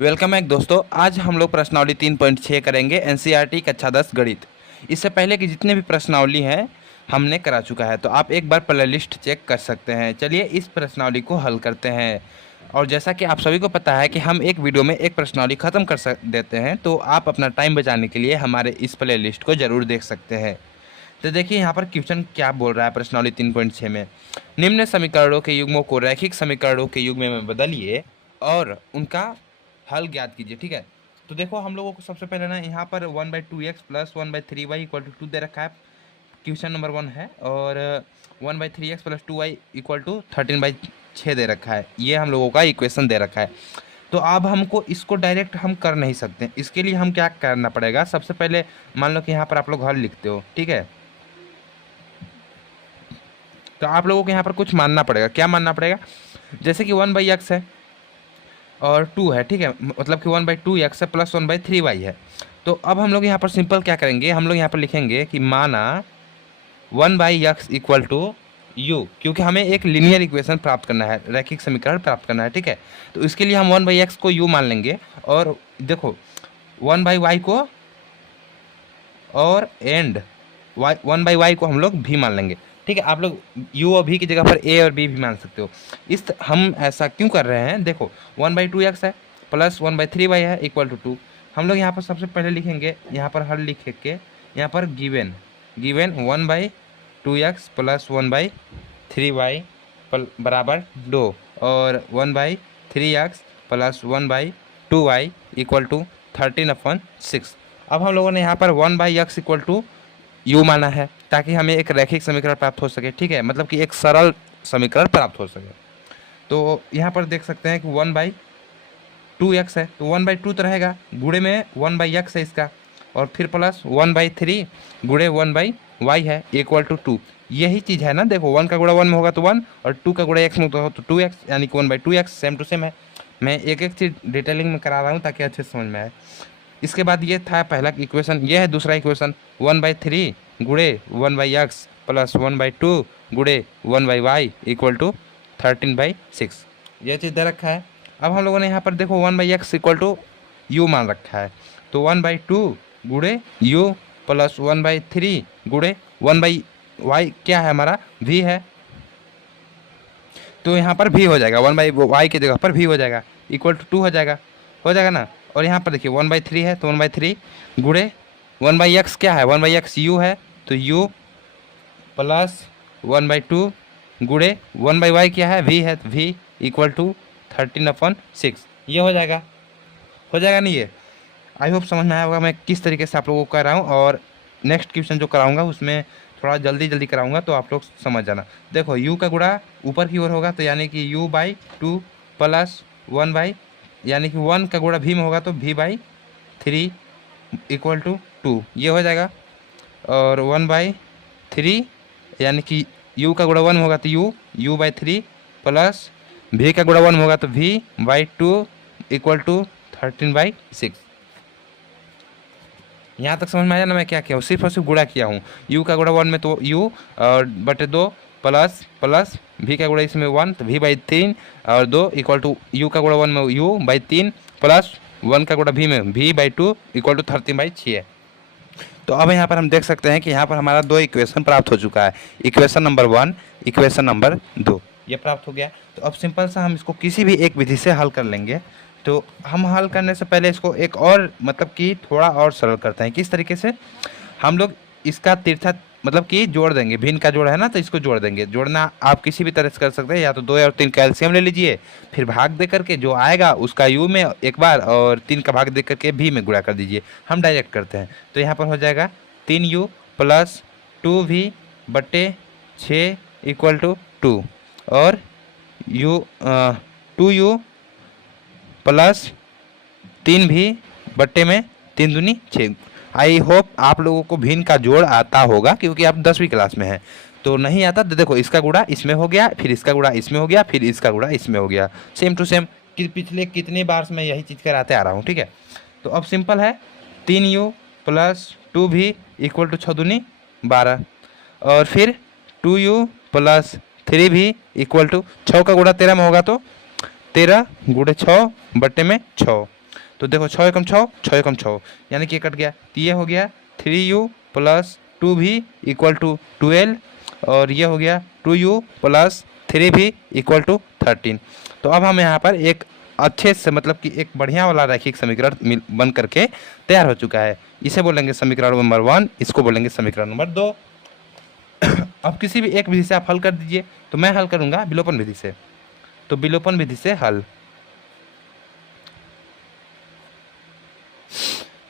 Welcome back दोस्तों। आज हम लोग प्रश्नावली 3.6 करेंगे एनसीईआरटी कक्षा 10 गणित। इससे पहले कि जितने भी प्रश्नावली हैं हमने करा चुका है, तो आप एक बार प्ले लिस्ट चेक कर सकते हैं। चलिए इस प्रश्नावली को हल करते हैं। और जैसा कि आप सभी को पता है कि हम एक वीडियो में एक प्रश्नावली ख़त्म कर देते हैं, तो आप अपना टाइम बचाने के लिए हमारे इस प्ले लिस्ट को ज़रूर देख सकते हैं। तो देखिए यहाँ पर क्वेश्चन क्या बोल रहा है प्रश्नावली 3.6 में। निम्न समीकरणों के युग्मों को रैखिक समीकरणों के युग्म में बदलिए और उनका हल ज्ञात कीजिए। ठीक है, तो देखो हम लोगों को सबसे पहले ना यहाँ पर 1/2x plus 1/3y equal to 2 दे रखा है। क्वेश्चन नंबर 1 है। और 1/3x plus 2y equal to 13/6 दे रखा है। ये हम लोगों का इक्वेशन दे रखा है। तो अब हमको इसको डायरेक्ट हम कर नहीं सकते। इसके लिए हम क्या करना पड़ेगा, सबसे पहले मान लो कि यहाँ पर आप लोग हल लिखते हो। ठीक है, तो आप लोगों को यहाँ पर कुछ मानना पड़ेगा। क्या मानना पड़ेगा, जैसे कि 1/x है और 2 है। ठीक है, मतलब कि 1/2x है प्लस 1/3y है। तो अब हम लोग यहाँ पर सिंपल क्या करेंगे, हम लोग यहाँ पर लिखेंगे कि माना 1/x इक्वल टू यू, क्योंकि हमें एक लीनियर इक्वेशन प्राप्त करना है, रैखिक समीकरण प्राप्त करना है। ठीक है, तो इसके लिए हम 1/x को यू मान लेंगे और देखो 1/y को और एंड 1/y को हम लोग भी मान लेंगे। ठीक है, आप लोग u और v की जगह पर a और b भी मान सकते हो। हम ऐसा क्यों कर रहे हैं, देखो 1/2x है प्लस 1/3y है इक्वल टू 2। हम लोग यहाँ पर सबसे पहले लिखेंगे, यहाँ पर हल लिख के यहाँ पर गिवन 1/2x प्लस 1/3y बराबर 2 और 1/3x plus 1/2y equal to 13/6। अब हम लोगों ने यहाँ पर 1/x इक्वल टू यू माना है ताकि हमें एक रैखिक समीकरण प्राप्त हो सके। ठीक है, मतलब कि एक सरल समीकरण प्राप्त हो सके। तो यहाँ पर देख सकते हैं कि 1/2x है तो 1/2 तो रहेगा, गुणे में 1/x है इसका, और फिर प्लस 1/3 गुणे 1/y है इक्वल टू 2। यही चीज़ है ना, देखो 1 का गुणा 1 में होगा तो 1 और 2 का गुणा x में तो 2x, यानी कि 1/2x सेम टू सेम है। मैं एक एक चीज़ डिटेलिंग में करा रहा हूँ ताकि अच्छे से समझ में आए। इसके बाद ये था पहला इक्वेशन, ये है दूसरा इक्वेशन 1/3 गुणे 1/x प्लस 1/2 गुणे 1/y इक्वल टू 13/6। ये चीज़ दे रखा है। अब हम लोगों ने यहाँ पर देखो 1/x इक्वल टू यू मान रखा है, तो 1/2 गुणे यू प्लस 1/3 गुणे 1/y क्या है हमारा v है, तो यहाँ पर v हो जाएगा, 1/y की जगह पर v हो जाएगा इक्वल टू 2 हो जाएगा ना। और यहाँ पर देखिए 1/3 है तो 1/3 गुणे 1/x क्या है, 1/x u है तो u प्लस 1/2 गुणे 1/y क्या है v है तो v इक्वल टू 13/6। ये हो जाएगा नहीं ये। आई होप समझ में आया होगा मैं किस तरीके से आप लोगों को कर रहा हूँ। और नेक्स्ट क्वेश्चन जो कराऊंगा उसमें थोड़ा जल्दी कराऊंगा, तो आप लोग समझ जाना। देखो u का गुणा ऊपर की ओर होगा तो यानी कि u/2 प्लस 1 यानी कि 1 का गुणा v में होगा तो v/3 इक्वल टू 2, ये हो जाएगा। और 1/3 यानी कि u का गुणा 1 में होगा तो u/3 प्लस v का गुणा 1 में होगा तो v/2 इक्वल टू 13/6। यहाँ तक समझ में आया ना मैं क्या किया हूँ, सिर्फ और सिर्फ गुणा किया हूँ। u का गुणा 1 में तो u और बटे 2 प्लस v का गुणा इसमें 1 तो v/3 और 2 इक्वल टू u का गुणा 1 में u/3 प्लस 1 का गुणा v में v/2 इक्वल टू 13/6 है। तो अब यहाँ पर हम देख सकते हैं कि यहाँ पर हमारा 2 इक्वेशन प्राप्त हो चुका है, इक्वेशन नंबर 1 इक्वेशन नंबर 2 ये प्राप्त हो गया। तो अब सिंपल सा हम इसको किसी भी एक विधि से हल कर लेंगे। तो हम हल करने से पहले इसको एक और मतलब कि थोड़ा और सरल करते हैं। किस तरीके से, हम लोग इसका तीर्था मतलब कि जोड़ देंगे, भिन्न का जोड़ है ना तो इसको जोड़ देंगे। जोड़ना आप किसी भी तरह से कर सकते हैं, या तो 2 और 3 कैल्शियम ले लीजिए, फिर भाग दे करके जो आएगा उसका यू में एक बार और 3 का भाग दे करके भी में गुणा कर दीजिए। हम डायरेक्ट करते हैं तो यहाँ पर हो जाएगा 3u प्लस 2v बटे 6 इक्वल टू 2 और 2u प्लस 3v बट्टे में 3 दूनी 6। आई होप आप लोगों को भिन्न का जोड़ आता होगा क्योंकि आप 10वीं क्लास में हैं। तो नहीं आता तो देखो इसका गुणा इसमें हो गया, फिर इसका गुणा इसमें हो गया, फिर इसका गुणा इसमें हो गया, सेम टू सेम कि पिछले कितने बार से मैं यही चीज़ कराते आ रहा हूँ। ठीक है, तो अब सिंपल है 3u plus 2v equal to 6 दूनी 12 और फिर 2u plus 3v equal to 6 का गुणा 13 में होगा तो 13 गुणे 6 बट्टे में 6 तो देखो 6 एकम 6, 6 एकम 6, यानी कि कट गया। तो ये हो गया 3u plus 2v equal to 12, और ये हो गया 2u plus 3v equal to 13। तो अब हम यहाँ पर एक अच्छे से मतलब कि एक बढ़िया वाला रैखिक समीकरण बन करके तैयार हो चुका है। इसे बोलेंगे समीकरण नंबर 1, इसको बोलेंगे समीकरण नंबर 2। अब किसी भी एक विधि से आप हल कर दीजिए। तो मैं हल करूँगा विलोपन विधि से। तो विलोपन विधि से हल,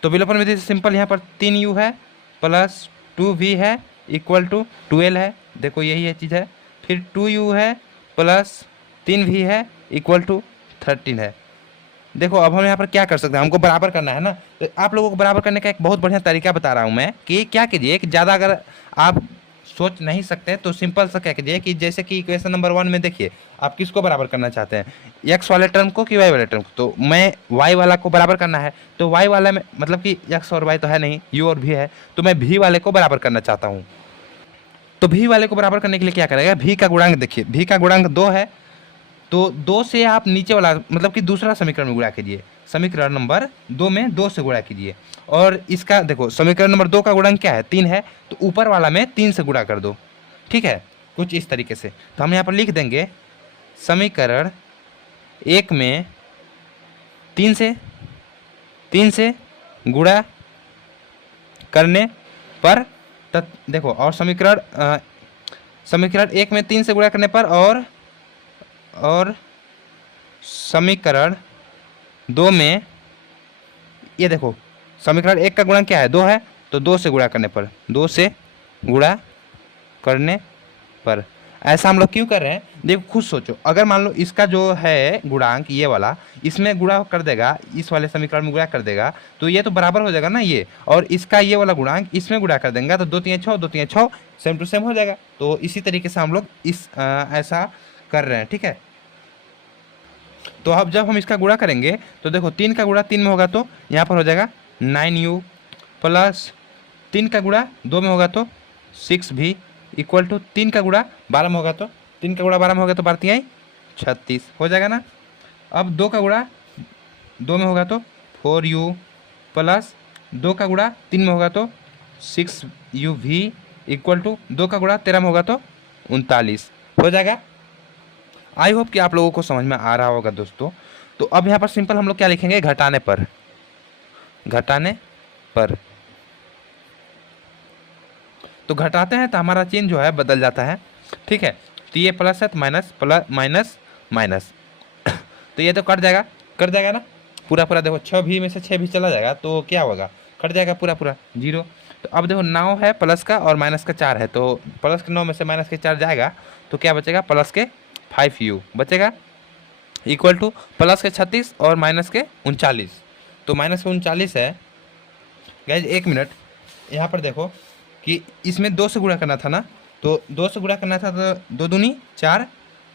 तो विलोपन विधि से सिंपल, यहाँ पर 3u है प्लस 2v है इक्वल टू 12 है। देखो यही है चीज़ है। फिर 2u है प्लस 3v है इक्वल टू 13 है। देखो अब हम यहाँ पर क्या कर सकते हैं, हमको बराबर करना है ना। तो आप लोगों को बराबर करने का एक बहुत बढ़िया तरीका बता रहा हूँ मैं कि क्या कीजिए कि ज़्यादा अगर आप सोच नहीं सकते तो सिंपल सा क्या कीजिए कि जैसे कि इक्वेशन नंबर 1 में देखिए आप किसको बराबर करना चाहते हैं, एक्स वाले टर्म को कि वाई वाले टर्म को। तो मैं वाई वाला को बराबर करना है। तो वाई वाला में मतलब कि एक्स और वाई तो है नहीं, यू और भी है, तो मैं भी वाले को बराबर करना चाहता हूँ। तो भी वाले को बराबर करने के लिए क्या करेगा, भी का गुणांक देखिए, भी का गुणांक 2 है। तो 2 से आप नीचे वाला मतलब कि दूसरा समीकरण में गुणा कीजिए, समीकरण नंबर 2 में 2 से गुणा कीजिए। और इसका देखो समीकरण नंबर 2 का गुणांक क्या है, 3 है। तो ऊपर वाला में 3 से गुणा कर दो, ठीक है, कुछ इस तरीके से। तो हम यहाँ पर लिख देंगे समीकरण 1 में 3 से गुणा करने पर देखो, और समीकरण 1 में 3 से गुणा करने पर, और समीकरण 2 में, ये देखो समीकरण 1 का गुणांक क्या है, 2 है। तो 2 से गुणा करने पर, 2 से गुणा करने पर। ऐसा हम लोग क्यों कर रहे हैं, देखो खुद सोचो। अगर मान लो इसका जो है गुणांक ये वाला, इसमें गुणा कर देगा, इस वाले समीकरण में गुणा कर देगा, तो ये तो बराबर हो जाएगा ना ये। और इसका ये वाला गुणांक इसमें गुणा कर देंगे तो 2 3 6, 2 3 6 सेम टू सेम हो जाएगा। तो इसी तरीके से हम लोग ऐसा कर रहे हैं, ठीक है। तो अब जब हम इसका गुणा करेंगे तो देखो 3 का गुणा 3 में होगा तो यहाँ पर हो जाएगा 9u प्लस 3 का गुणा 2 में होगा तो 6v इक्वल टू 3 का गुणा 12 में होगा तो 3 का गुणा 12 में होगा तो 12 36 हो जाएगा ना। अब 2 का गुणा 2 में होगा तो 4u प्लस 2 का गुणा 3 में होगा तो 6uv इक्वल टू 2 का गुणा 13 में होगा तो 39 हो जाएगा। आई होप कि आप लोगों को समझ में आ रहा होगा दोस्तों। तो अब यहाँ पर सिंपल हम लोग क्या लिखेंगे, घटाने पर, घटाने पर। तो घटाते हैं तो हमारा चिन्ह जो है बदल जाता है, ठीक है। तो ये प्लस है तो माइनस, प्लस माइनस माइनस, तो ये तो कट जाएगा ना पूरा पूरा। देखो 6 भी में से 6 भी चला जाएगा तो क्या होगा, कट जाएगा पूरा पूरा 0। तो अब देखो 9 है प्लस का और माइनस का 4 है, तो प्लस के 9 में से माइनस के 4 जाएगा तो क्या बचेगा, प्लस के 5u बचेगा इक्वल टू प्लस के 36 और माइनस के 39। तो माइनस के 39 है गाइज। 1 मिनट, यहाँ पर देखो कि इसमें 2 से गुणा करना था ना, तो 2 से गुणा करना था तो 2 दूनी 4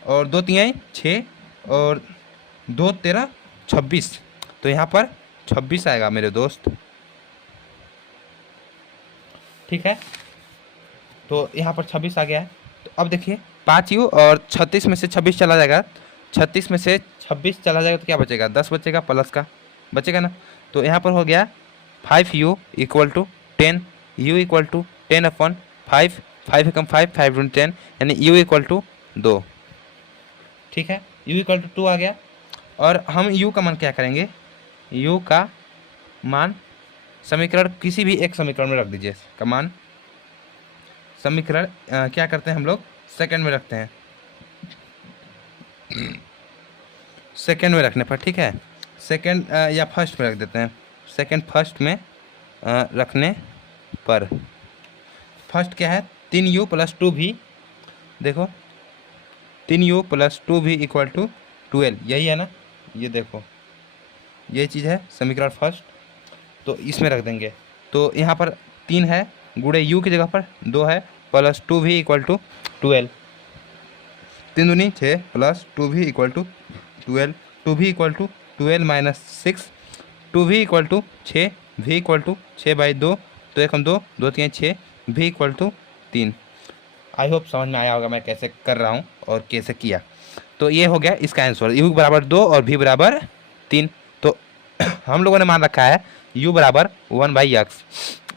और 2 तिहाई 6 और 2 13 26। तो यहाँ पर 26 आएगा मेरे दोस्त, ठीक है। तो यहाँ पर 26 आ गया है। तो अब देखिए 5u और 36 में से 26 चला जाएगा, 36 में से 26 चला जाएगा तो क्या बचेगा, 10 बचेगा, प्लस का बचेगा ना। तो यहाँ पर हो गया 5u equal to 10, u equal to 10/5, 5 एकम 5, 5 × 10 यानी u इक्वल टू 2, ठीक है। u इक्वल टू 2 आ गया। और हम u का मान क्या करेंगे, u का मान समीकरण किसी भी एक समीकरण में रख दीजिए का मान। समीकरण क्या करते हैं हम लोग, सेकंड में रखते हैं, सेकंड में रखने पर, ठीक है। सेकंड या फर्स्ट में रख देते हैं, सेकंड फर्स्ट में रखने पर। फर्स्ट क्या है, 3u प्लस 2v, देखो 3u plus 2v equal to 12, यही है ना। ये देखो ये चीज़ है समीकरण फर्स्ट, तो इसमें रख देंगे। तो यहाँ पर 3 है, गुणे u की जगह पर 2 है, प्लस 2v इक्वल टू 12, 3 दूनी 6 plus 2v equal to 12, 2v equal to 12 minus 6, 2v equal to 6, v equal to 6/2, तो 1 2 2 3 6, v equal to 3। I hope समझ में आया होगा मैं कैसे कर रहा हूँ और कैसे किया। तो ये हो गया इसका आंसर, u बराबर 2 और v बराबर 3। तो हम लोगों ने मान रखा है u बराबर 1/x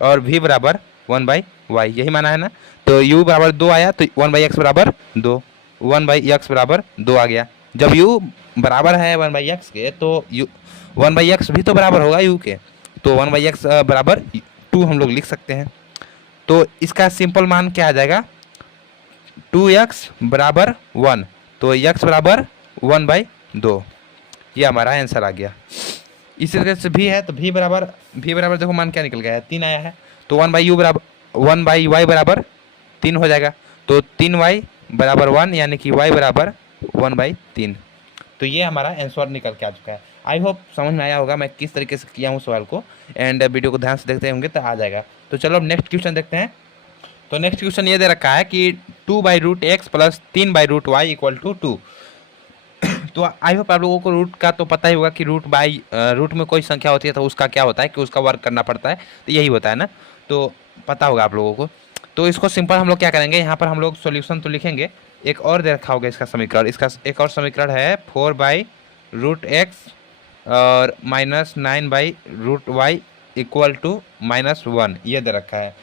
और v बराबर 1/y, यही माना है ना। तो u बराबर 2 आया तो 1/x बराबर 2, 1/x बराबर 2 आ गया। जब u बराबर है 1/x के तो u 1/x भी तो बराबर होगा u के, तो 1/x बराबर 2 हम लोग लिख सकते हैं। तो इसका सिंपल मान क्या आ जाएगा, 2x बराबर 1, तो x बराबर 1/2, ये हमारा आंसर आ गया। इसी तरह से भी है तो v बराबर देखो मान क्या निकल गया है, 3 आया है, तो 1/u बराबर 1/y बराबर 3 हो जाएगा। तो 3y बराबर 1 यानी कि y बराबर 1/3। तो ये हमारा आंसर निकल के आ चुका है। आई होप समझ में आया होगा मैं किस तरीके से किया हूँ सवाल को, एंड वीडियो को ध्यान से देखते होंगे तो आ जाएगा। तो चलो अब नेक्स्ट क्वेश्चन देखते हैं। तो नेक्स्ट क्वेश्चन ये दे रखा है कि 2/√x plus 3/√y equal to 2। तो आई होप आप लोगों को रूट का तो पता ही होगा कि रूट में कोई संख्या होती है तो उसका क्या होता है कि उसका वर्क करना पड़ता है, तो यही होता है ना, तो पता होगा आप लोगों को। तो इसको सिंपल हम लोग क्या करेंगे, यहाँ पर हम लोग सॉल्यूशन तो लिखेंगे, एक और दे रखा होगा इसका समीकरण। इसका एक और समीकरण है 4/√x और -9/√y इक्वल टू -1, ये दे रखा है।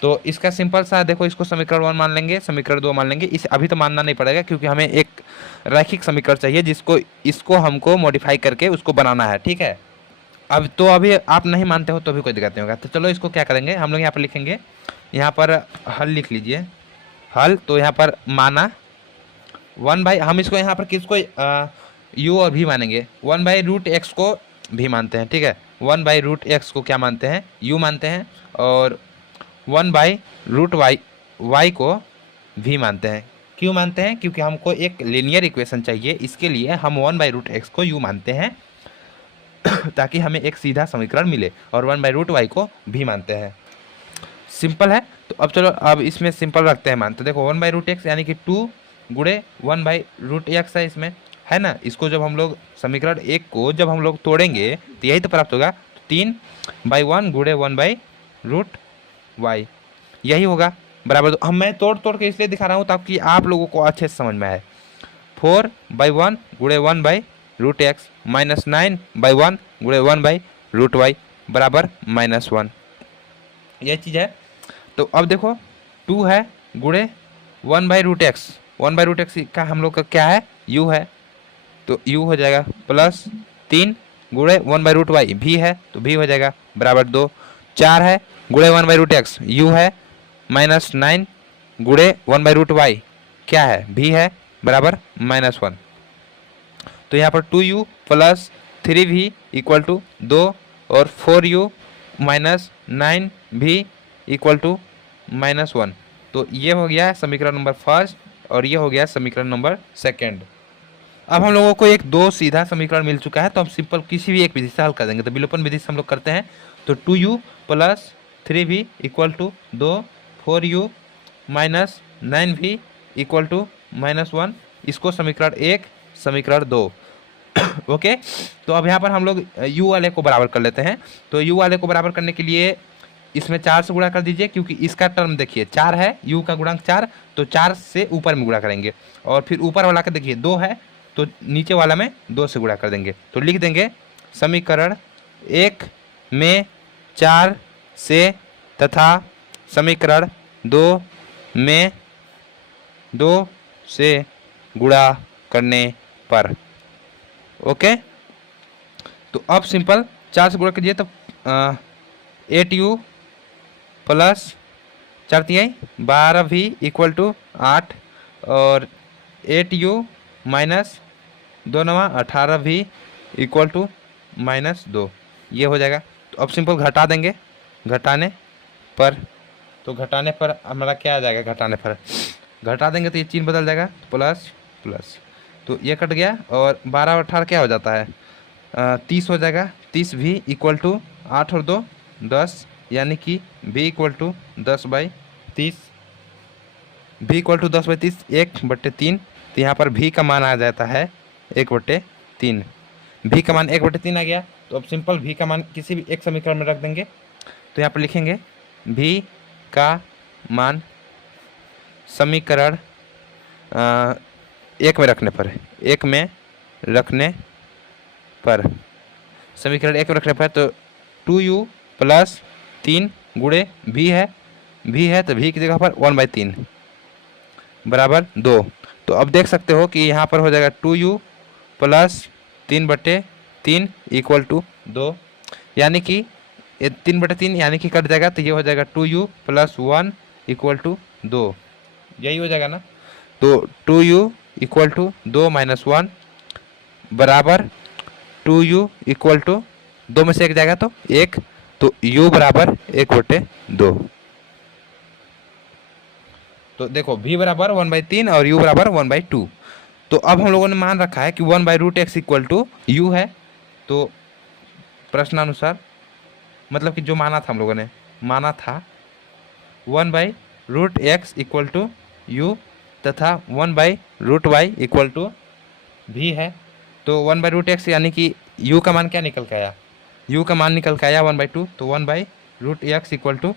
तो इसका सिंपल सा देखो, इसको समीकरण 1 मान लेंगे, समीकरण 2 मान लेंगे। इस अभी तो मानना नहीं पड़ेगा क्योंकि हमें एक रैखिक समीकरण चाहिए जिसको इसको हमको मॉडिफाई करके उसको बनाना है, ठीक है। अब तो अभी आप नहीं मानते हो तो भी कोई दिक्कत नहीं होगा। तो चलो इसको क्या करेंगे, हम लोग यहाँ पर लिखेंगे, यहाँ पर हल लिख लीजिए, हल। तो यहाँ पर माना 1/, हम इसको यहाँ पर किसको u और v मानेंगे, 1/√x को भी मानते हैं, ठीक है। 1/√x को क्या मानते हैं, u मानते हैं, और 1/√y को v मानते हैं। क्यों मानते हैं, क्योंकि हमको एक लीनियर इक्वेशन चाहिए, इसके लिए हम 1/√x को u मानते हैं ताकि हमें एक सीधा समीकरण मिले, और 1/√y को v मानते हैं। सिंपल है। तो अब चलो अब इसमें सिंपल रखते हैं मान। तो देखो 1/√x यानी कि 2 गुणे 1/√x है इसमें, है ना। इसको जब हम लोग समीकरण 1 को जब हम लोग तोड़ेंगे तो यही तो प्राप्त होगा, 3/1 गुणे 1/√y, यही होगा बराबर। तो हम मैं तोड़ के इसलिए दिखा रहा हूँ ताकि आप लोगों को अच्छे से समझ में आए। 4/1 गुणे 1/√x माइनस 9/1 गुणे 1/√y बराबर -1, यह चीज़ है। तो अब देखो 2 है गुणे 1/√x, 1/√x का हम लोग का क्या है, u है, तो u हो जाएगा प्लस 3 गुणे 1/√y भी है तो भी हो जाएगा बराबर 2। 4 है गुणे 1/√x u है, -9 गुणे 1/√y क्या है, भी है, बराबर -1। तो यहाँ पर 2u plus 3v equal to 2 और 4u minus 9v equal to -1। तो ये हो गया समीकरण नंबर फर्स्ट और ये हो गया समीकरण नंबर सेकंड। अब हम लोगों को एक दो सीधा समीकरण मिल चुका है, तो हम सिंपल किसी भी एक विधि से हल कर देंगे। तो विलोपन विधि से हम लोग करते हैं। तो 2u plus 3v equal to 2, 4u minus 9v equal to -1, इसको समीकरण 1 समीकरण 2 ओके। तो अब यहाँ पर हम लोग u वाले को बराबर कर लेते हैं। तो u वाले को बराबर करने के लिए इसमें 4 से गुणा कर दीजिए, क्योंकि इसका टर्म देखिए 4 है, u का गुणांक 4, तो 4 से ऊपर में गुणा करेंगे, और फिर ऊपर वाला का देखिए 2 है तो नीचे वाला में 2 से गुणा कर देंगे। तो लिख देंगे समीकरण 1 में 4 से तथा समीकरण 2 में 2 से गुणा करने पर। ओके, तो अब सिंपल 4 से गुणा कीजिए तो 8u plus 4 12v equal to 8 और 8u minus 2 9 18v equal to -2, ये हो जाएगा। तो अब सिंपल घटा देंगे, घटाने पर, तो घटाने पर हमारा क्या आ जाएगा, घटा देंगे तो ये चिन्ह बदल जाएगा, प्लस प्लस, तो ये कट गया, और 12 और 18 क्या हो जाता है 30 हो जाएगा। 30v इक्वल टू 8 और 2 10, यानी कि v equal to 10/30, v equal to 10/30 1/3। तो यहाँ पर v का मान आ जाता है 1/3, v का मान 1/3 आ गया। तो अब सिंपल v का मान किसी भी एक समीकरण में रख देंगे। तो यहाँ पर लिखेंगे v का मान समीकरण 1 में रखने पर, 1 में रखने पर, समीकरण 1 में रखने पर, तो 2u प्लस 3 गुणे v है तो v की जगह पर 1/3 बराबर 2। तो अब देख सकते हो कि यहाँ पर हो जाएगा 2u प्लस 3/3 इक्वल टू 2, यानी कि ये 3/3 यानी कि कट जाएगा, तो ये हो जाएगा 2u प्लस 1 इक्वल टू 2, यही हो जाएगा ना। तो 2u इक्वल टू 2 माइनस 1 बराबर 2u इक्वल टू 2 में से 1 जाएगा तो 1, तो u बराबर 1/2। तो देखो v बराबर 1/3 और u बराबर 1/2। तो अब हम लोगों ने मान रखा है कि 1/√x इक्वल टू यू है। तो प्रश्नानुसार मतलब कि जो माना था हम लोगों ने, माना था 1/√x इक्वल टू यू तथा 1/√y इक्वल टू v है। तो 1/√x यानी कि u का मान क्या निकल के आया, u का मान निकल के आया 1/2, तो 1/√x इक्वल टू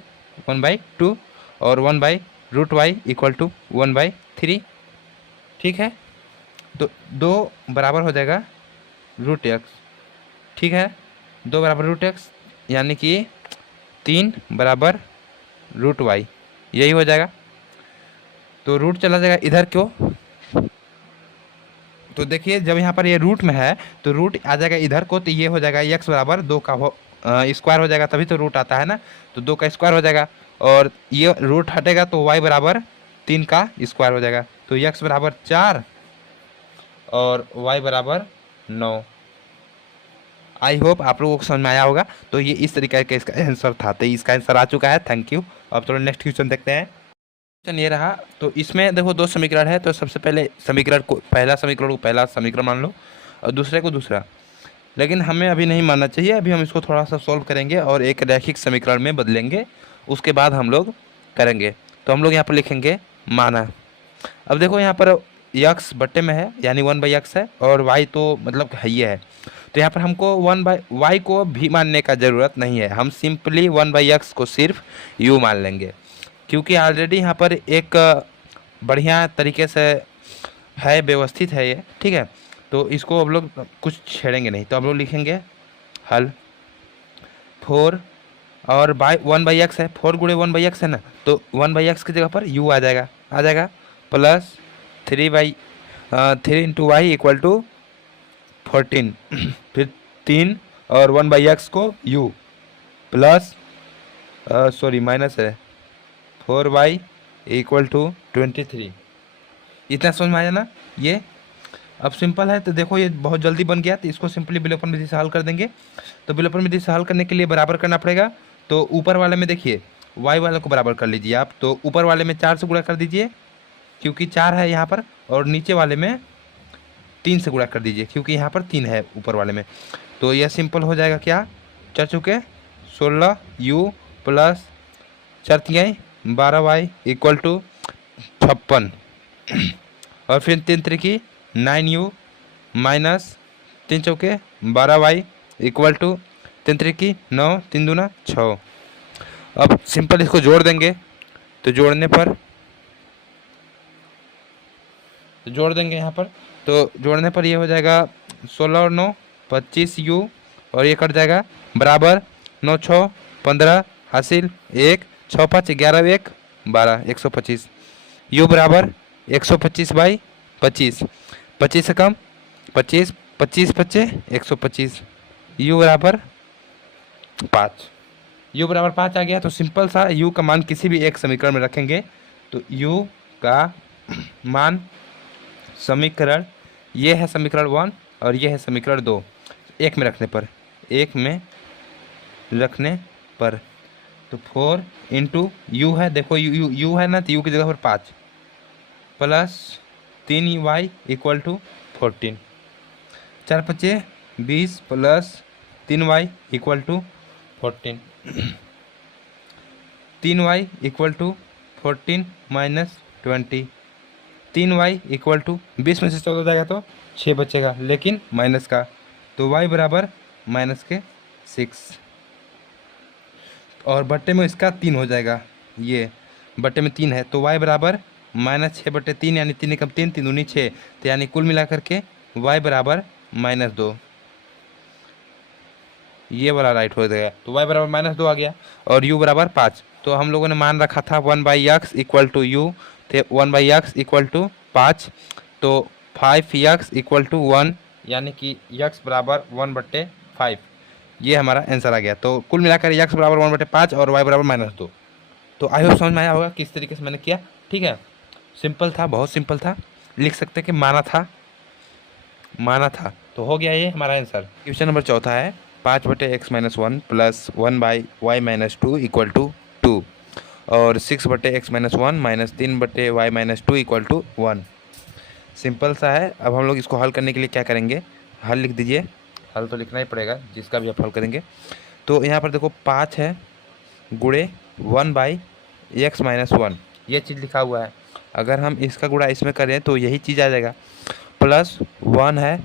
1/2 और 1/√y इक्वल टू 1/3। ठीक है, तो 2 बराबर हो जाएगा √x। ठीक है, 2 बराबर √x यानी कि 3 बराबर √y, यही हो जाएगा। तो रूट चला जाएगा इधर क्यों, तो देखिए जब यहाँ पर ये रूट में है तो रूट आ जाएगा इधर को, तो ये हो जाएगा x बराबर 2 का स्क्वायर हो जाएगा, तभी तो रूट आता है ना। तो 2 का स्क्वायर हो जाएगा और ये रूट हटेगा तो y बराबर 3 का स्क्वायर हो जाएगा। तो x बराबर 4 और y बराबर 9। आई होप आप लोगों को समझ में आया होगा। तो ये इस तरीके का इसका आंसर था, तो इसका आंसर आ चुका है। Thank you. अब चलो नेक्स्ट क्वेश्चन देखते हैं। क्वेश्चन ये रहा, तो इसमें देखो 2 समीकरण है, तो सबसे पहले समीकरण को पहला समीकरण मान लो और दूसरे को दूसरा। लेकिन हमें अभी नहीं मानना चाहिए, अभी हम इसको थोड़ा सा सॉल्व करेंगे और एक रैखिक समीकरण में बदलेंगे, उसके बाद हम लोग करेंगे। तो हम लोग यहाँ पर लिखेंगे माना। अब देखो यहाँ पर x बट्टे में है यानी 1/x है और y तो मतलब है ही है, तो यहाँ पर हमको 1/y को भी मानने का ज़रूरत नहीं है, हम सिंपली 1/x को सिर्फ u मान लेंगे, क्योंकि ऑलरेडी यहाँ पर एक बढ़िया तरीके से है, व्यवस्थित है ये। ठीक है, तो इसको अब लोग कुछ छेड़ेंगे नहीं, तो अब लोग लिखेंगे हल 4 और 1/x है, 4 गुणे 1/x है ना, तो 1/x की जगह पर u आ जाएगा plus 3 into Y equal to 14 फिर 3 और 1/x को u प्लस माइनस है 4y इक्वल टू 23। इतना समझ में आया ना। ये अब सिंपल है, तो देखो ये बहुत जल्दी बन गया, तो इसको सिंपली विलोपन विधि से हल कर देंगे। तो विलोपन विधि से हल करने के लिए बराबर करना पड़ेगा। तो ऊपर वाले में देखिए y वाले को बराबर कर लीजिए आप, तो ऊपर वाले में 4 से गुणा कर दीजिए क्योंकि 4 है यहाँ पर, और नीचे वाले में 3 से गुणा कर दीजिए क्योंकि यहाँ पर 3 है ऊपर वाले में। तो यह सिंपल हो जाएगा क्या, 4 चुके 16u प्लस 4 तिहाई 12y इक्वल टू 56 और फिर 3 त्रिकी 9u माइनस 3 चौके 12y इक्वल टू 3 त्रिकी 9 3 दूना 6। अब सिंपल इसको जोड़ देंगे, तो जोड़ देंगे यहाँ पर, तो जोड़ने पर ये हो जाएगा 16 और 9 25u और ये कट जाएगा बराबर 9 6 15 हासिल 1 6 5 11 1 12 125 u बराबर 125/25 25 से कम 25 25 25 125 u बराबर 5। u बराबर 5 आ गया। तो सिंपल सा u का मान किसी भी एक समीकरण में रखेंगे, तो u का मान समीकरण ये है समीकरण 1 और ये है समीकरण 2, एक में रखने पर तो 4 इंटू यू है, देखो यू है ना, तो यू की जगह पर 5 plus 3y equal to 14 4 5 20 plus 3y equal to 14 3y equal to 14 minus 20 3y equal to 20 में से 14 जाएगा तो 6 बचेगा लेकिन माइनस का, तो y बराबर माइनस के 6 और बट्टे में इसका 3 हो जाएगा, ये बट्टे में 3 है तो y बराबर -6/3 यानी 3 कम 3 3 दूनी 6, तो यानी कुल मिलाकर के y बराबर -2। ये वाला राइट हो जाएगा। तो y बराबर -2 आ गया और u बराबर 5। तो हम लोगों ने मान रखा था 1/x इक्वल टू यू, थे 1/x इक्वल टू 5। तो 5x इक्वल टू 1, यानी कि x बराबर 1/5। ये हमारा आंसर आ गया। तो कुल मिलाकर x बराबर 1/5 और y बराबर -2। तो आई होप समझ में आया होगा किस तरीके से मैंने किया। ठीक है, सिंपल था, बहुत सिंपल था। लिख सकते हैं कि माना था। तो हो गया ये हमारा आंसर। क्वेश्चन नंबर चौथा है 5/x-1 plus 1/y-2 equal to 2 और 6/x-1 -3/y-2 equal to 1। Simple सा है। अब हम लोग इसको हल करने के लिए क्या करेंगे, हल लिख दीजिए। हल तो लिखना ही पड़ेगा जिसका भी आप हल करेंगे। तो यहाँ पर देखो 5 है गुणे 1/x-1, ये चीज़ लिखा हुआ है। अगर हम इसका गुणा इसमें करें तो यही चीज़ आ जाएगा। प्लस 1 है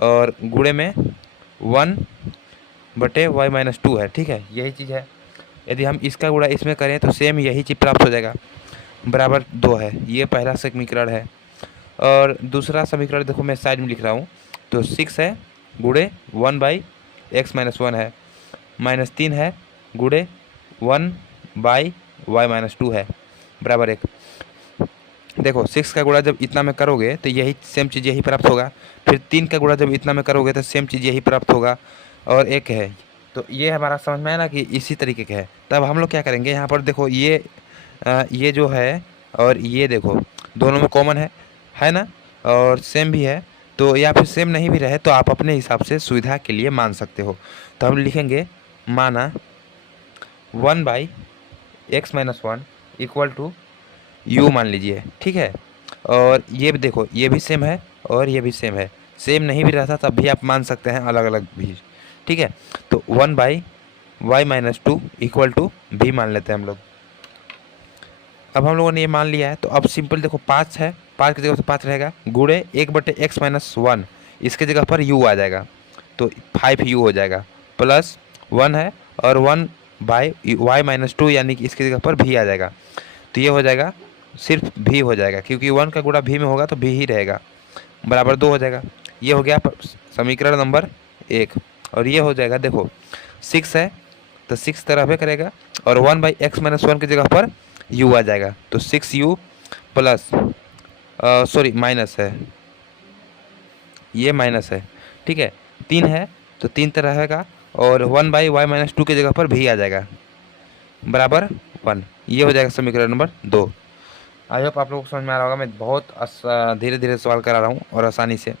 और गुणे में 1/y-2 है। ठीक है, यही चीज़ है। यदि हम इसका गुणा इसमें करें तो सेम यही चीज़ प्राप्त हो जाएगा, बराबर 2 है। ये पहला समीकरण है। और दूसरा समीकरण देखो मैं साइड में लिख रहा हूँ। तो 6 है गुणे 1/x-1 है, -3 है गुणे 1/y-2 है, बराबर 1। देखो 6 का गुणा जब इतना में करोगे तो यही सेम चीज़ यही प्राप्त होगा। फिर 3 का गुणा जब इतना में करोगे तो सेम चीज़ यही प्राप्त होगा। और 1 है। तो ये हमारा समझ में आया ना कि इसी तरीके का है। तब हम लोग क्या करेंगे, यहाँ पर देखो ये जो है और ये देखो दोनों में कॉमन है ना, और सेम भी है। तो या फिर सेम नहीं भी रहे तो आप अपने हिसाब से सुविधा के लिए मान सकते हो। तो हम लिखेंगे माना 1/x-1 इक्वल टू u मान लीजिए। ठीक है, और ये भी देखो ये भी सेम है और ये भी सेम है। सेम नहीं भी रहता तब भी आप मान सकते हैं अलग अलग भी। ठीक है, तो 1/y-2 इक्वल टू भी मान लेते हैं हम लोग। अब हम लोगों ने ये मान लिया है। तो अब सिंपल देखो 5 है, 5 की जगह तो 5 रहेगा, गुणे 1/x-1, इसके जगह पर u आ जाएगा तो 5u हो जाएगा। प्लस 1 है और 1/y-2 यानी कि इसकी जगह पर भी आ जाएगा। तो ये हो जाएगा, सिर्फ भी हो जाएगा क्योंकि 1 का गुणा भी में होगा तो भी ही रहेगा, बराबर 2 हो जाएगा। ये हो गया समीकरण नंबर 1। और ये हो जाएगा देखो 6 है तो 6 तरह पे करेगा और 1/x-1 की जगह पर u आ जाएगा। तो 6u प्लस सॉरी माइनस है, ये माइनस है। ठीक है, 3 है तो 3 तरह रहेगा और 1/y-2 की जगह पर भी आ जाएगा, बराबर 1। ये हो जाएगा समीकरण नंबर 2। आई होप आप लोगों को समझ में आ रहा होगा। मैं बहुत धीरे धीरे सवाल करा रहा हूँ और आसानी से।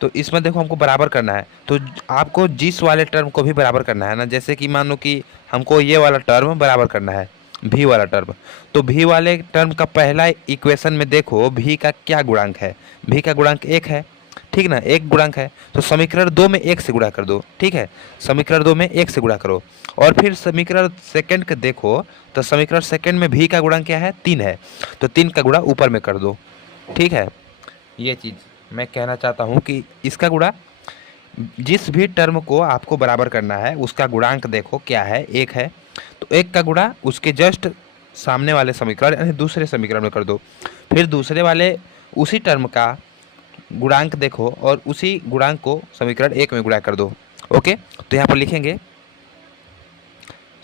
तो इसमें देखो हमको बराबर करना है, तो आपको जिस वाले टर्म को भी बराबर करना है ना, जैसे कि मान लो कि हमको ये वाला टर्म बराबर करना है, भी वाला टर्म। तो भी वाले टर्म का पहला इक्वेशन में देखो भी का क्या गुणांक है, भी का गुणांक 1 है। ठीक ना, 1 गुणांक है। तो समीकरण 2 में 1 से गुणा कर दो। ठीक है, समीकरण 2 में 1 से गुणा करो। और फिर समीकरण सेकंड का देखो तो समीकरण सेकंड में भी का गुणांक क्या है, 3 है। तो 3 का गुणा ऊपर में कर दो। ठीक है, ये चीज़ मैं कहना चाहता हूँ कि इसका गुणा, जिस भी टर्म को आपको बराबर करना है उसका गुणांक देखो क्या है, 1 है। तो 1 का गुणा उसके जस्ट सामने वाले समीकरण यानी दूसरे समीकरण में कर दो। फिर दूसरे वाले उसी टर्म का गुणांक देखो और उसी गुणांक को समीकरण 1 में गुणा कर दो। ओके, तो यहाँ पर लिखेंगे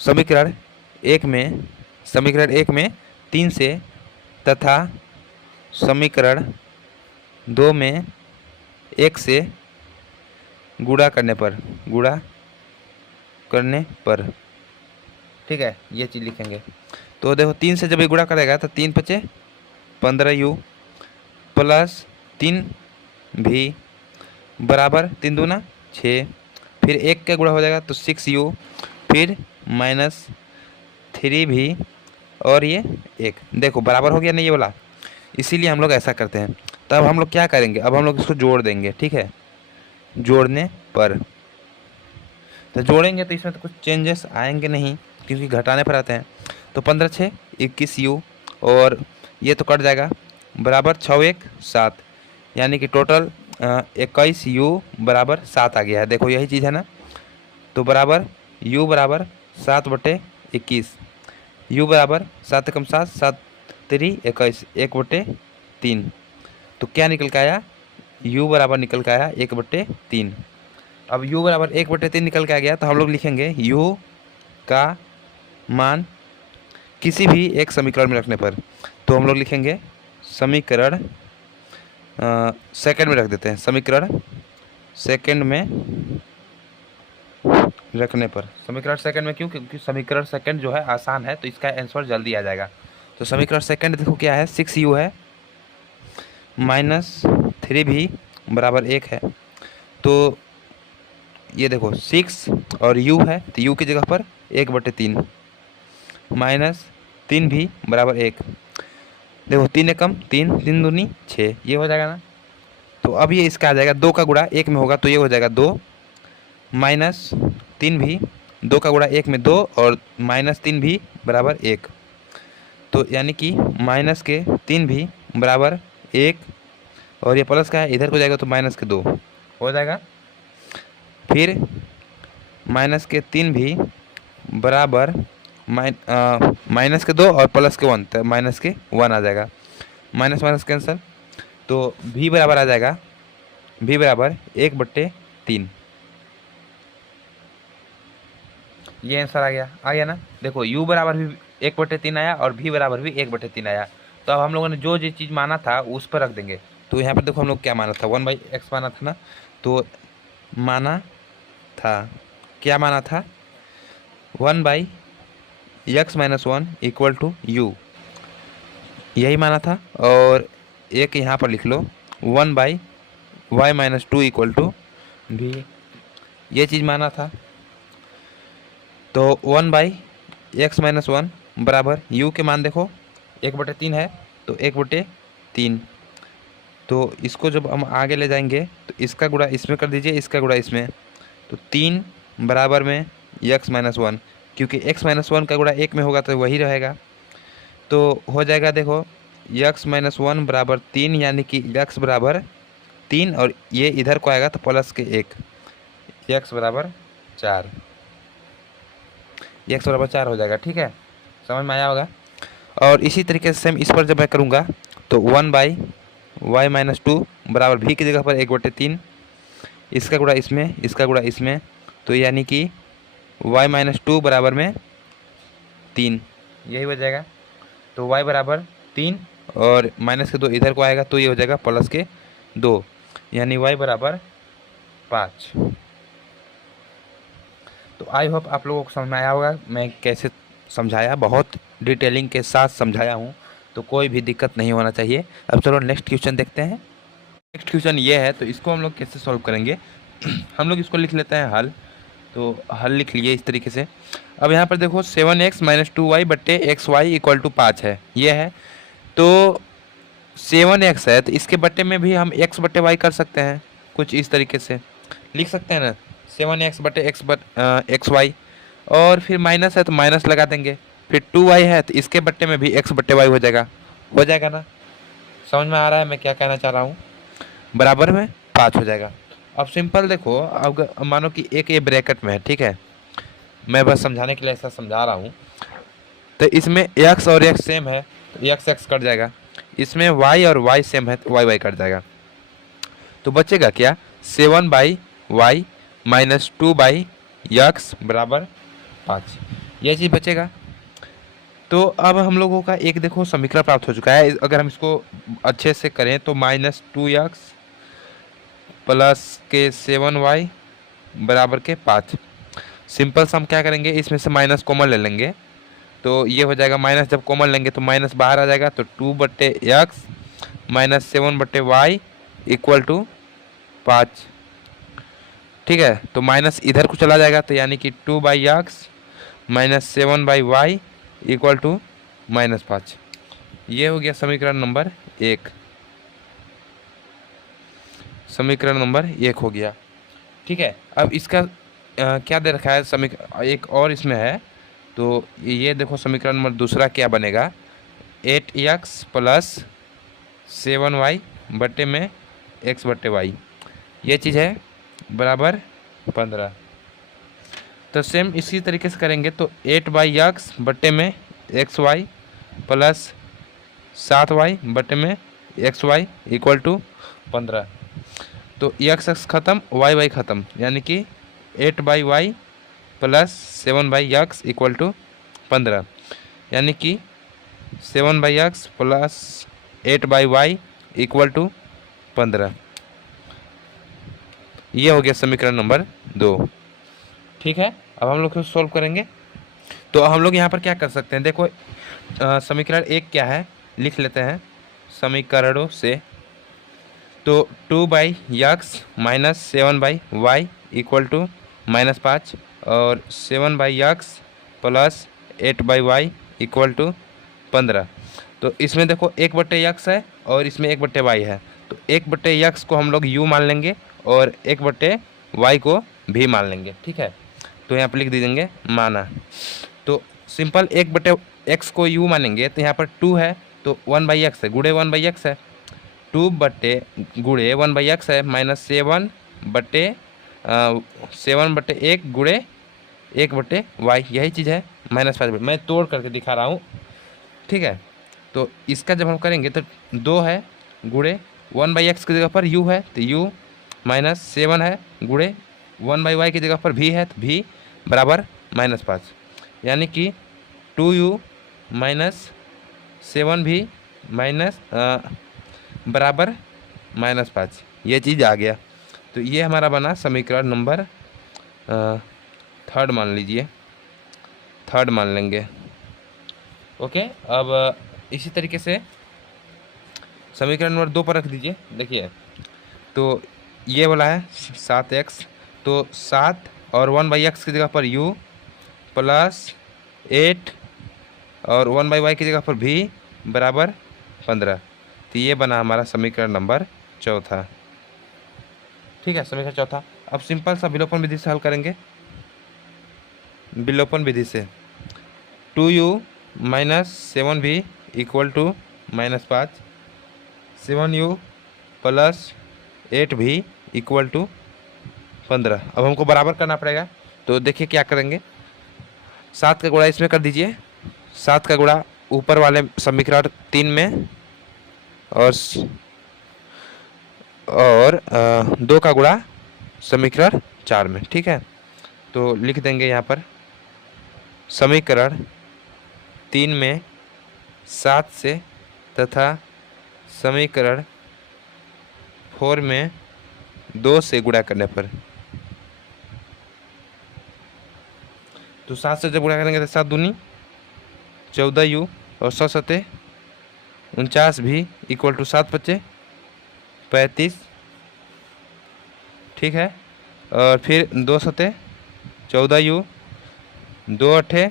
समीकरण 1 में 3 से तथा समीकरण 2 में 1 से गुणा करने पर। ठीक है, ये चीज़ लिखेंगे। तो देखो 3 से जब ये गुणा करेगा तो 3 × 5 = 15u प्लस 3 भी बराबर 3 दूना 6। फिर 1 का गुणा हो जाएगा तो 6u फिर -3 भी और ये 1। देखो बराबर हो गया ना ये वाला, इसीलिए हम लोग ऐसा करते हैं। तब हम लोग क्या करेंगे, अब हम लोग इसको जोड़ देंगे। ठीक है, जोड़ने पर तो जोड़ेंगे तो इसमें तो कुछ चेंजेस आएंगे नहीं क्योंकि घटाने पर आते हैं। तो 15 × 6 = 21u और ये तो कट जाएगा, बराबर 6 × 1 = 7, यानी कि टोटल 21u बराबर 7 आ गया है। देखो यही चीज़ है ना, तो बराबर u बराबर 7/21, u बराबर 7 × 7 = 7 × 3 = 21, 1/3। तो क्या निकल के आया, u बराबर निकल के आया 1/3। अब u बराबर 1/3 निकल के आ गया, तो हम लोग लिखेंगे u का मान किसी भी एक समीकरण में रखने पर, तो हम लोग लिखेंगे समीकरण सेकंड में रख देते हैं, समीकरण सेकंड में रखने पर। समीकरण सेकंड में क्यों? क्योंकि समीकरण सेकंड जो है आसान है, तो इसका आंसर जल्दी आ जाएगा। तो समीकरण सेकंड देखो क्या है, 6u है -3v बराबर 1 है। तो ये देखो 6 और u है, तो u की जगह पर 1/3 -3v बराबर 1। देखो 3 एकम 3, 3 दूनी 6, ये हो जाएगा ना। तो अब ये इसका आ जाएगा 2 का गुणा 1 में होगा, तो ये हो जाएगा 2 -3v, 2 का गुणा 1 में 2 और -3v बराबर 1। तो यानी कि -3v बराबर 1, और ये प्लस का है इधर को जाएगा तो -2 हो जाएगा। फिर -3v बराबर -2 और +1, तो -1 आ जाएगा, माइनस कैंसिल, तो v बराबर आ जाएगा, v बराबर 1/3। ये आंसर आ गया ना। देखो u बराबर भी 1/3 आया और v बराबर भी 1/3 आया। तो अब हम लोगों ने जो चीज़ माना था उस पर रख देंगे। तो यहाँ पर देखो हम लोग क्या माना था, 1/x माना था ना। तो माना था, क्या माना था, 1/x - 1 = u, यही माना था। और एक यहाँ पर लिख लो 1/y - 2 = v, ये चीज़ माना था। तो 1/x - 1 बराबर u के मान देखो 1/3 है, तो 1/3। तो इसको जब हम आगे ले जाएंगे तो इसका गुणा इसमें कर दीजिए, इसका गुणा इसमें, तो 3 बराबर में x - 1, क्योंकि x - 1 का गुणा 1 में होगा तो वही रहेगा। तो हो जाएगा देखो x - 1 बराबर 3, यानी कि x बराबर 3, और ये इधर को आएगा तो प्लस के 1, x बराबर 4, x बराबर 4 हो जाएगा। ठीक है, समझ में आया होगा। और इसी तरीके से सेम इस पर जब मैं करूँगा तो 1/y - 2 बराबर v की जगह पर 1/3, इसका गुणा इसमें, इसका गुणा इसमें, तो यानी कि y - 2 बराबर में 3, यही हो जाएगा। तो y बराबर 3 और -2 इधर को आएगा तो ये हो जाएगा +2, यानी y बराबर 5। तो आई होप आप लोगों को समझ में आया होगा मैं कैसे समझाया, बहुत डिटेलिंग के साथ समझाया हूँ, तो कोई भी दिक्कत नहीं होना चाहिए। अब चलो नेक्स्ट क्वेश्चन देखते हैं। नेक्स्ट क्वेश्चन ये है, तो इसको हम लोग कैसे सॉल्व करेंगे हम लोग इसको लिख लेते हैं हल। तो हल लिख लिए इस तरीके से। अब यहाँ पर देखो 7x - 2y बट्टे xy = 5 है, ये है। तो 7x है, तो इसके बट्टे में भी हम x/y कर सकते हैं, कुछ इस तरीके से लिख सकते हैं ना, 7x बटे xy, और फिर माइनस है तो माइनस लगा देंगे। फिर 2y है तो इसके बट्टे में भी x/y हो जाएगा ना। समझ में आ रहा है मैं क्या कहना चाह रहा हूँ, बराबर में 5 हो जाएगा। अब सिंपल देखो, अब मानो कि एक ये ब्रैकेट में है, ठीक है, मैं बस समझाने के लिए ऐसा समझा रहा हूँ। तो इसमें x और x सेम है तो x कट जाएगा, इसमें y और y सेम है तो y कट जाएगा। तो बचेगा क्या, 7/y - 2/x बराबर 5, ये चीज़ बचेगा। तो अब हम लोगों का एक देखो समीकरण प्राप्त हो चुका है। अगर हम इसको अच्छे से करें तो -2x प्लस के 7y बराबर के 5। सिंपल से हम क्या करेंगे, इसमें से माइनस कॉमन ले लेंगे, तो ये हो जाएगा माइनस, जब कॉमन लेंगे तो माइनस बाहर आ जाएगा, तो 2/x - 7/y = 5। ठीक है, तो माइनस इधर को चला जाएगा, तो यानी कि 2/x - 7/y = -5। ये हो गया समीकरण नंबर 1, समीकरण नंबर 1 हो गया। ठीक है, अब इसका क्या दे रखा है, समीकरण एक और इसमें है। तो ये देखो समीकरण नंबर दूसरा क्या बनेगा, 8x + 7y बट्टे में x/y, ये चीज़ है बराबर 15। तो सेम इसी तरीके से करेंगे, तो 8/x बट्टे में xy प्लस 7y बट्टे में xy = 15। तो एक्स ख़त्म, वाई ख़त्म, यानी कि 8/y plus 7/x equal to 15, यानी कि 7/x plus 8/y equal to 15। ये हो गया समीकरण नंबर 2। ठीक है, अब हम लोग सॉल्व करेंगे। तो हम लोग यहाँ पर क्या कर सकते हैं, देखो समीकरण 1 क्या है लिख लेते हैं समीकरणों से। तो 2/x minus 7/y equal to -5 और 7/x plus 8/y equal to 15। तो इसमें देखो 1/x है और इसमें 1/y है, तो 1/x को हम लोग u मान लेंगे और 1/y को भी मान लेंगे। ठीक है, तो यहाँ पर लिख दीजिएंगे माना। तो सिंपल 1/x को u मानेंगे तो यहाँ पर 2 है तो 1/x है, गुड़े 1/x है, 2 बटे गुड़े 1/x है, माइनस 7/1 गुड़े 1/y, यही चीज़ है -5। मैं तोड़ करके दिखा रहा हूँ। ठीक है, तो इसका जब हम करेंगे तो 2 है गुड़े 1/x की जगह पर u है तो u, माइनस 7 है गुड़े 1/y की जगह पर v है तो v बराबर -5, यानी कि 2u माइनस 7v माइनस बराबर -5, ये चीज़ आ गया। तो ये हमारा बना समीकरण नंबर 3 मान लीजिए, 3 मान लेंगे। ओके, अब इसी तरीके से समीकरण नंबर 2 पर रख दीजिए। देखिए, तो ये वाला है 7x, तो 7 और 1/x की जगह पर u प्लस 8 और 1/y की जगह पर v बराबर 15। तो ये बना हमारा समीकरण नंबर 4। ठीक है, समीकरण 4। अब सिंपल सा विलोपन विधि से हल करेंगे। विलोपन विधि से 2u minus 7v equal to -5, 7u plus 8v equal to 15। अब हमको बराबर करना पड़ेगा, तो देखिए क्या करेंगे, 7 का गुणा इसमें कर दीजिए, 7 का गुणा ऊपर वाले समीकरण 3 में और 2 का गुणा समीकरण 4 में। ठीक है, तो लिख देंगे यहाँ पर समीकरण 3 में 7 से तथा समीकरण 4 में 2 से गुणा करने पर। तो 7 से जब गुणा करेंगे तो 7 दूनी 14u और 7 सते 49v इक्वल टू 7 बचे 35। ठीक है, और फिर 2 सते 14u, 2 अठे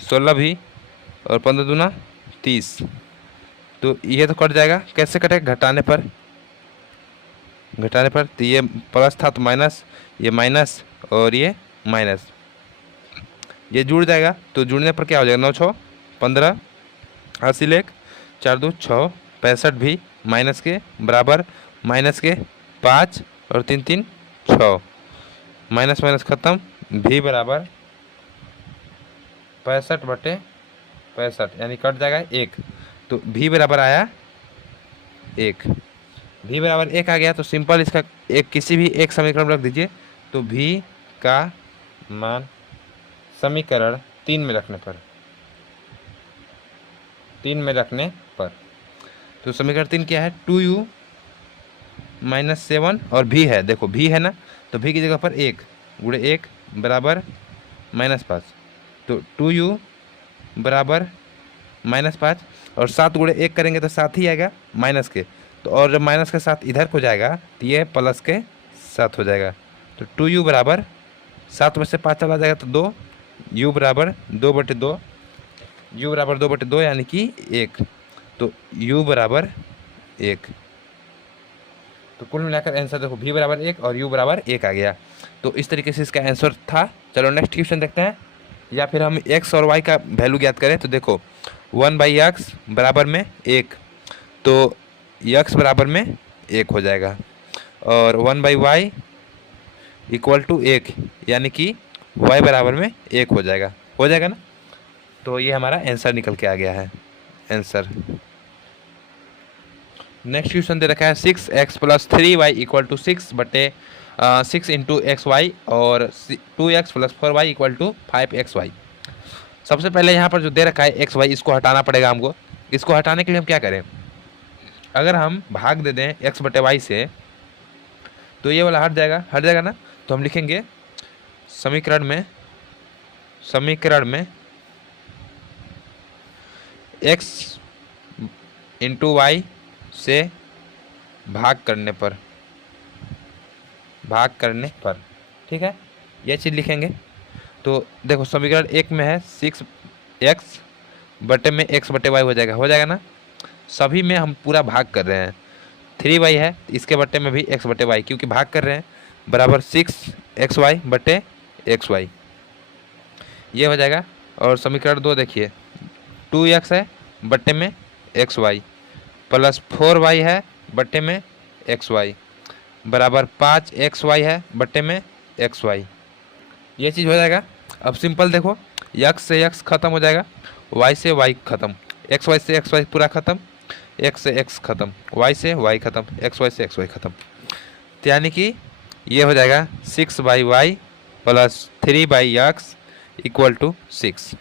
16v और 15 दूना 30। तो ये तो कट जाएगा, कैसे कटेगा, घटाने पर। तो ये प्लस था तो माइनस, ये माइनस और ये माइनस, ये जुड़ जाएगा। तो जुड़ने पर क्या हो जाएगा, 9 6 15, 80 लेख 4 2 6 65 भी माइनस के बराबर, माइनस के 5 और 3 3 6, माइनस माइनस खत्म, भी बराबर 65/65, यानी कट जाएगा 1। तो भी बराबर आया 1, भी बराबर 1 आ गया। तो सिंपल इसका एक किसी भी एक समीकरण रख दीजिए। तो भी का मान समीकरण 3 में रखने पर, तो समीकरण 3 क्या है, 2u माइनस 7 और भी है, देखो भी है ना, तो भी की जगह पर 1 गुणे 1 बराबर -5। तो 2u बराबर -5 और 7 गुणे 1 करेंगे तो 7 ही आएगा माइनस के। तो और जब माइनस के साथ इधर को जाएगा तो ये प्लस के साथ हो जाएगा। तो 2u बराबर 7 में से 5 चला जाएगा तो 2, u बराबर 2/2, u बराबर 2/2 यानी कि 1। तो u बराबर 1। तो कुल मिलाकर आंसर देखो v बराबर 1 और u बराबर 1 आ गया। तो इस तरीके से इसका आंसर था। चलो नेक्स्ट क्वेश्चन देखते हैं, या फिर हम x और y का वैल्यू ज्ञात करें। तो देखो 1/x बराबर में 1, तो x बराबर में 1 हो जाएगा, और 1/y इक्वल टू 1, यानी कि y बराबर में 1 हो जाएगा ना। तो ये हमारा आंसर निकल के आ गया है, आंसर। नेक्स्ट क्वेश्चन दे रखा है 6x plus 3y equal to 6 into X Y और 2x plus 4y equal to 5xy। सबसे पहले यहाँ पर जो दे रखा है एक्स वाई, इसको हटाना पड़ेगा हमको। इसको हटाने के लिए हम क्या करें, अगर हम भाग दे दें एक्स बटे वाई से तो ये वाला हट जाएगा ना। तो हम लिखेंगे समीकरण में x इंटू वाई से भाग करने पर ठीक है, ये चीज़ लिखेंगे। तो देखो समीकरण एक में है 6x बटे में x बटे वाई हो जाएगा ना। सभी में हम पूरा भाग कर रहे हैं, 3y है इसके बटे में भी x बटे वाई, क्योंकि भाग कर रहे हैं, बराबर 6xy बटे xy, ये हो जाएगा। और समीकरण 2 देखिए 2x है बटे में xy प्लस 4y है बटे में xy बराबर 5xy है बटे में xy, ये चीज़ हो जाएगा। अब सिंपल देखो, x से x खत्म हो जाएगा, y से y खत्म, xy से xy पूरा खत्म, x से x खत्म, y से y खत्म, xy से xy खत्म। तो यानी कि ये हो जाएगा 6/y plus 3/x equal to 6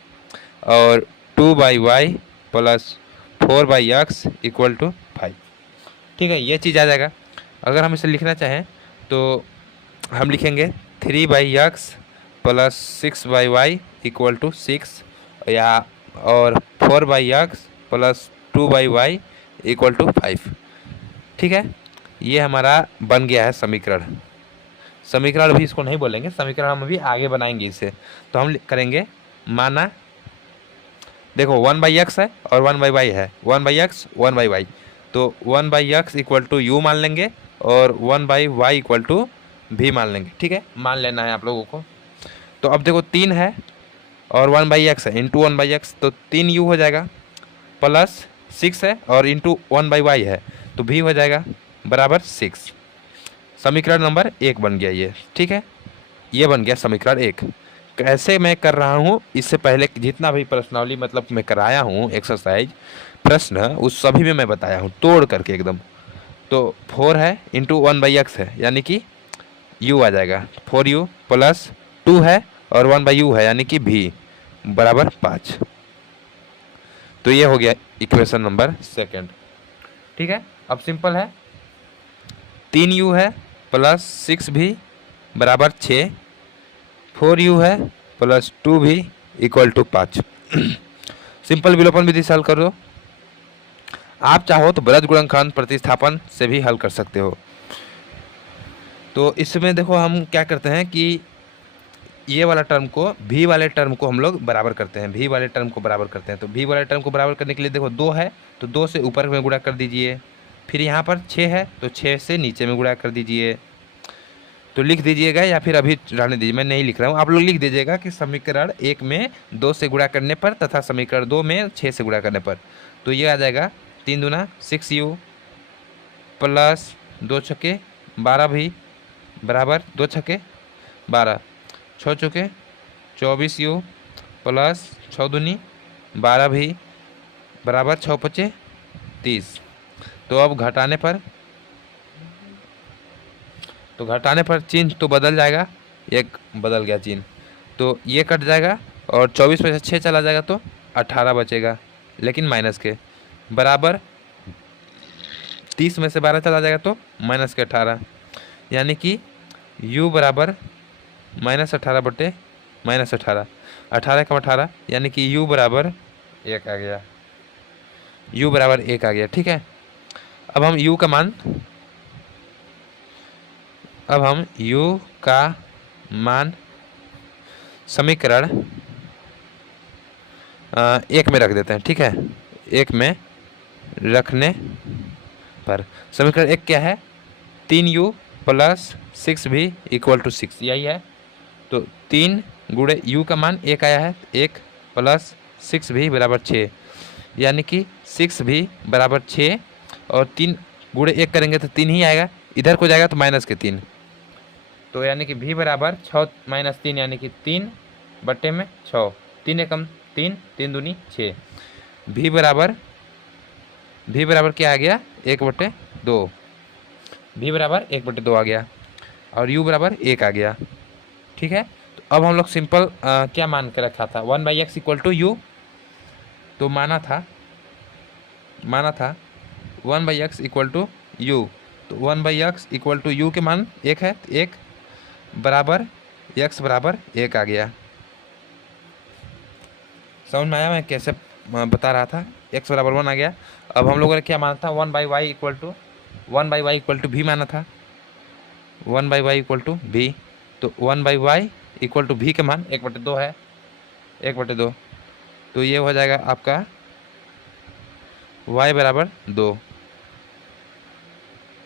और 2/y plus 4/x equal to 5। ठीक है, ये चीज़ आ जाएगा। अगर हम इसे लिखना चाहें तो हम लिखेंगे 3/x plus 6/y equal to 6 या और 4/x plus 2/y equal to 5। ठीक है, ये हमारा बन गया है समीकरण भी इसको नहीं बोलेंगे, समीकरण हम अभी आगे बनाएंगे इसे। तो हम करेंगे, माना देखो 1/x है और 1/y है, 1/x 1/y, तो 1/x इक्वल टू u मान लेंगे और 1/y इक्वल टू v मान लेंगे। ठीक है, मान लेना है आप लोगों को। तो अब देखो 3 है और 1/x है इंटू 1/x, तो 3u हो जाएगा, प्लस 6 है और इंटू 1/y है तो v हो जाएगा बराबर 6। समीकरण नंबर 1 बन गया ये। ठीक है, ये बन गया समीकरण 1। कैसे मैं कर रहा हूँ, इससे पहले जितना भी प्रश्नावली मतलब मैं कराया हूँ एक्सरसाइज प्रश्न, उस सभी में मैं बताया हूँ तोड़ करके एकदम। तो 4 है इंटू 1/x है यानी कि u आ जाएगा, 4u प्लस 2 है और 1/u है यानी कि v बराबर 5। तो ये हो गया इक्वेशन नंबर 2। ठीक है, अब सिंपल है, 3u है प्लस 6v बराबर 6, 4u है plus 2v equal to 5। Simple विलोपन विधि से हल कर दो। आप चाहो तो ब्रज गुणनखंड प्रतिस्थापन से भी हल कर सकते हो। तो इसमें देखो हम क्या करते हैं कि ये वाला टर्म को v वाले टर्म को हम लोग बराबर करते हैं, v वाले टर्म को बराबर करते हैं। तो v वाले टर्म को बराबर करने के लिए देखो 2 है तो 2 से ऊपर में गुणा कर दीजिए, फिर यहाँ पर 6 है तो 6 से नीचे में गुणा कर दीजिए। तो लिख दीजिएगा या फिर अभी रहने दीजिए, मैं नहीं लिख रहा हूँ, आप लोग लिख दीजिएगा कि समीकरण 1 में 2 से गुणा करने पर तथा समीकरण 2 में 6 से गुणा करने पर। तो ये आ जाएगा 3 दूना 6u प्लस 2 छक्के 12v बराबर 2 छक्के 12, 6 चौके 24u प्लस 6 दूनी 12v बराबर 6 पचे 30। तो अब घटाने पर चिन्ह तो बदल जाएगा, एक बदल गया चिन्ह, तो ये कट जाएगा और 24 में से 6 चला जाएगा तो 18 बचेगा, लेकिन माइनस के बराबर 30 में से 12 चला जाएगा तो माइनस के 18, यानी कि u बराबर -18 बटे -18, 18 का 18 यानी कि u बराबर 1 आ गया, u बराबर 1 आ गया। ठीक है, अब हम u का मान समीकरण 1 में रख देते हैं। ठीक है, 1 में रखने पर समीकरण 1 क्या है, 3u plus 6v equal to 6, यही है। तो 3 गुणे u का मान 1 आया है, 1 प्लस 6v बराबर 6, यानी कि 6v बराबर 6 और 3 गुणे 1 करेंगे तो 3 ही आएगा, इधर को जाएगा तो माइनस के 3, तो यानी कि v बराबर 6 - 3 यानी कि 3 बटे में 6, 3 एकम 3, 3 दूनी 6, v बराबर भी बराबर क्या आ गया 1/2, भी बराबर 1/2 आ गया और u बराबर 1 आ गया। ठीक है, तो अब हम लोग सिंपल क्या मान के रखा था 1/x इक्वल टू यू, तो माना था 1/x इक्वल टू यू, तो 1/x इक्वल टू यू के मान 1 है, तो 1 बराबर x बराबर 1 आ गया। समझ में आया मैं कैसे बता रहा था, x बराबर 1 आ गया। अब हम लोगों ने क्या माना था 1/y इक्वल टू भी माना था, 1/y इक्वल टू भी, तो 1/y इक्वल टू भी के मान 1/2 है, 1/2, तो ये हो जाएगा आपका y बराबर 2,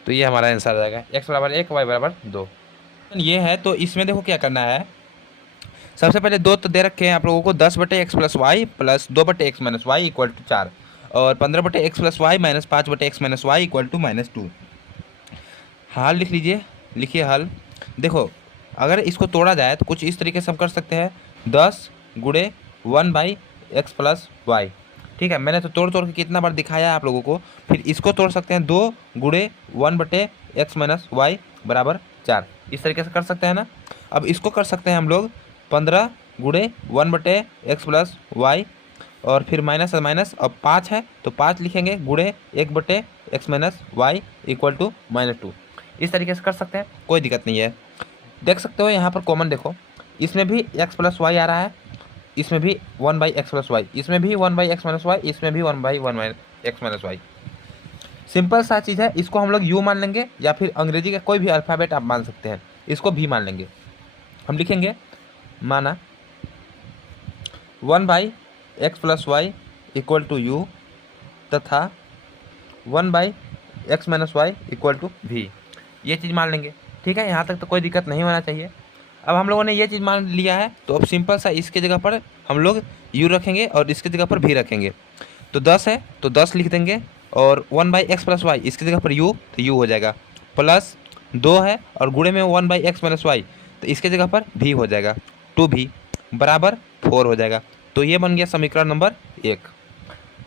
तो ये हमारा आंसर आ जाएगा x बराबर 1 y बराबर 2। ये है, तो इसमें देखो क्या करना है, सबसे पहले दो तो दे रखे हैं आप लोगों को 10/x plus Y plus 2/x minus Y equal to 4 और 15/x plus Y minus 5/x minus Y equal to -2। हाल लिख लीजिए, लिखिए हाल। देखो अगर इसको तोड़ा जाए तो कुछ इस तरीके से हम कर सकते हैं 10 गुणे 1/x प्लस वाई। ठीक है, मैंने तो तोड़ तोड़ के कितना बार दिखाया है आप लोगों को। फिर इसको तोड़ सकते हैं 2 गुणे 1/x माइनस वाई बराबर 4, इस तरीके से कर सकते हैं ना। अब इसको कर सकते हैं हम लोग 15 गुणे 1/x प्लस वाई और फिर माइनस माइनस, अब 5 है तो 5 लिखेंगे गुणे 1/x minus Y equal to -2। इस तरीके से कर सकते हैं, कोई दिक्कत नहीं है। देख सकते हो यहाँ पर कॉमन देखो, इसमें भी x प्लस वाई आ रहा है, इसमें भी 1/x प्लस वाई, इसमें भी 1/x माइनस वाई, इसमें भी 1/x माइनस वाई। सिंपल सा चीज़ है, इसको हम लोग u मान लेंगे या फिर अंग्रेजी का कोई भी अल्फ़ाबेट आप मान सकते हैं, इसको भी मान लेंगे। हम लिखेंगे माना 1/x plus Y equal to U तथा 1/x minus Y equal to भी, ये चीज़ मान लेंगे। ठीक है, यहाँ तक तो कोई दिक्कत नहीं होना चाहिए। अब हम लोगों ने ये चीज़ मान लिया है, तो अब सिंपल सा इसके जगह पर हम लोग u रखेंगे और इसके जगह पर भी रखेंगे। तो 10 है तो 10 लिख देंगे और 1/x प्लस वाई इसकी जगह पर u, तो u हो जाएगा। प्लस 2 है और गुणे में 1/x माइनस वाई, तो इसके जगह पर भी हो जाएगा, 2v बराबर 4 हो जाएगा। तो ये बन गया समीकरण नंबर 1।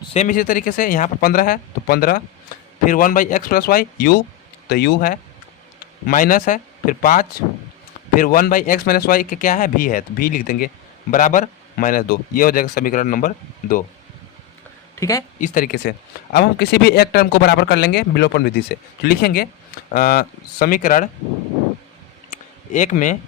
सेम इसी तरीके से यहाँ पर 15 है तो 15, फिर 1/x प्लस वाई u, तो u है, माइनस है, फिर 5, फिर 1/x माइनस वाई के क्या है भी है, तो भी लिख देंगे बराबर -2, ये हो जाएगा समीकरण नंबर 2। ठीक है, इस तरीके से अब हम किसी भी एक टर्म को बराबर कर लेंगे विलोपन विधि से, तो लिखेंगे समीकरण 1 में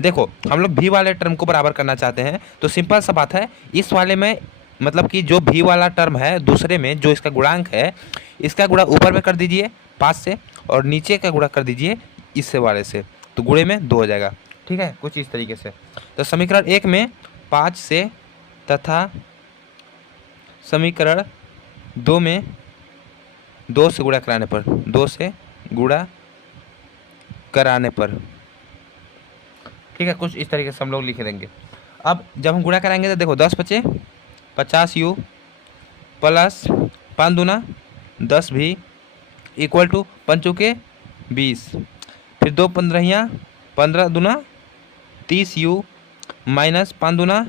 देखो हम लोग भी वाले टर्म को बराबर करना चाहते हैं, तो सिंपल सा बात है, इस वाले में मतलब कि जो भी वाला टर्म है दूसरे में जो इसका गुणांक है, इसका गुणा ऊपर में कर दीजिए 5 से और नीचे का गुणा कर दीजिए इससे वाले से, तो गुणे में 2 हो जाएगा। ठीक है, कुछ इस तरीके से। तो समीकरण 1 में 5 से तथा समीकरण 2 में 2 से गुणा कराने पर, 2 से गुणा कराने पर, ठीक है, कुछ इस तरीके से हम लोग लिख देंगे। अब जब हम गुणा कराएंगे तो देखो 10 बचे 50u प्लस 5 दूना 10 भी इक्वल टू 5 चौके 20, फिर 2 15 15 दूना 30u माइनस 5 दूना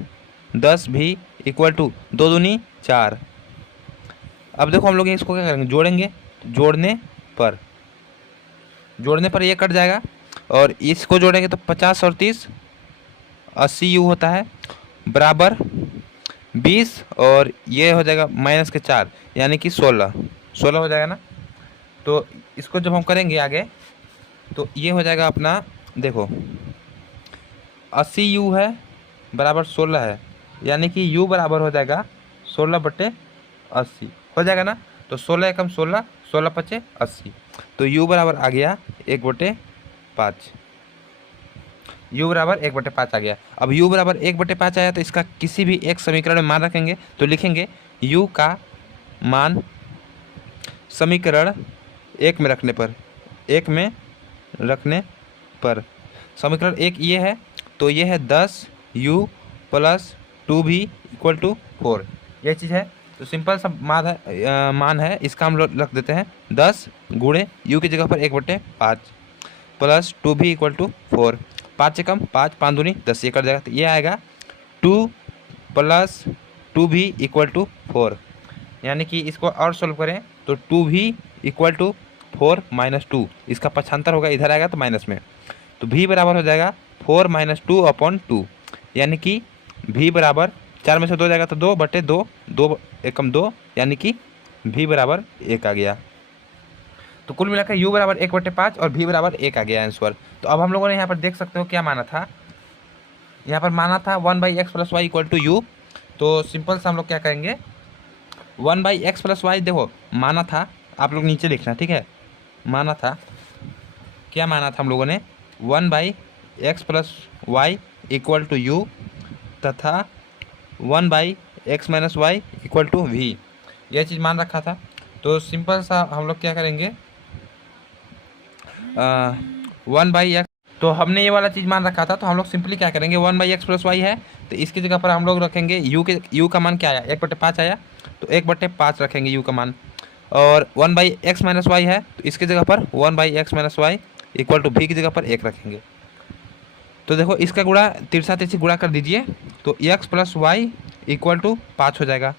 10 भी इक्वल टू 2 दूनी 4। अब देखो हम लोग इसको क्या करेंगे, जोड़ेंगे, जोड़ने पर ये कट जाएगा और इसको जोड़ेंगे तो 50 और 30 80u होता है बराबर 20 और ये हो जाएगा माइनस के 4 यानी कि 16 हो जाएगा ना। तो इसको जब हम करेंगे आगे तो ये हो जाएगा अपना, देखो 80u है बराबर 16 है, यानी कि u बराबर हो जाएगा 16/80 हो जाएगा ना। तो 16 एकम 16, 16 पचे 80, तो u बराबर आ गया 1/5, u बराबर 1/5 आ गया। अब u बराबर 1/5 आया तो इसका किसी भी एक समीकरण में मान रखेंगे, तो लिखेंगे u का मान समीकरण 1 में रखने पर, समीकरण 1 ये है, तो ये है 10u plus 2v equal to 4, ये चीज़ है। तो सिंपल सा मान है इसका हम लोग रख देते हैं 10 गुणे u की जगह पर 1/5 प्लस 2v इक्वल टू 4, 5 से कम 5, 5 दूनी 10, ये कर जाएगा, तो ये आएगा 2 प्लस 2v इक्वल टू 4, यानी कि इसको और सोल्व करें तो 2v इक्वल टू 4 माइनस 2, इसका पक्षांतर होगा, इधर आएगा तो माइनस में, तो v बराबर हो जाएगा 4 माइनस 2/2, यानी कि v बराबर 4 में से 2 जाएगा तो 2/2, 2 एकम 2, यानी कि v बराबर 1 आ गया। तो कुल मिलाकर u बराबर 1/5 और v बराबर 1 आ गया आंसर। तो अब हम लोगों ने यहाँ पर देख सकते हो क्या माना था, यहाँ पर माना था 1/x plus Y equal to U. तो सिंपल से हम लोग क्या करेंगे, 1/x प्लस वाई, देखो माना था, आप लोग नीचे लिखना, ठीक है। माना था, क्या माना था हम लोगों ने, 1/x plus Y equal to U तथा 1/x minus Y equal to V, यह चीज़ मान रखा था। तो सिंपल सा हम लोग क्या करेंगे, 1/x, तो हमने ये वाला चीज़ मान रखा था, तो हम लोग सिंपली क्या करेंगे, 1/x प्लस वाई है तो इसकी जगह पर हम लोग रखेंगे u का मान क्या आया, 1/5 आया, तो 1/5 रखेंगे u का मान। और 1/x माइनस वाई है तो इसकी जगह पर 1/x minus Y equal to v की जगह पर 1 रखेंगे। तो देखो इसका गुणा तिरछा तिरछी गुणा कर दीजिए, तो x plus Y equal to 5 हो जाएगा,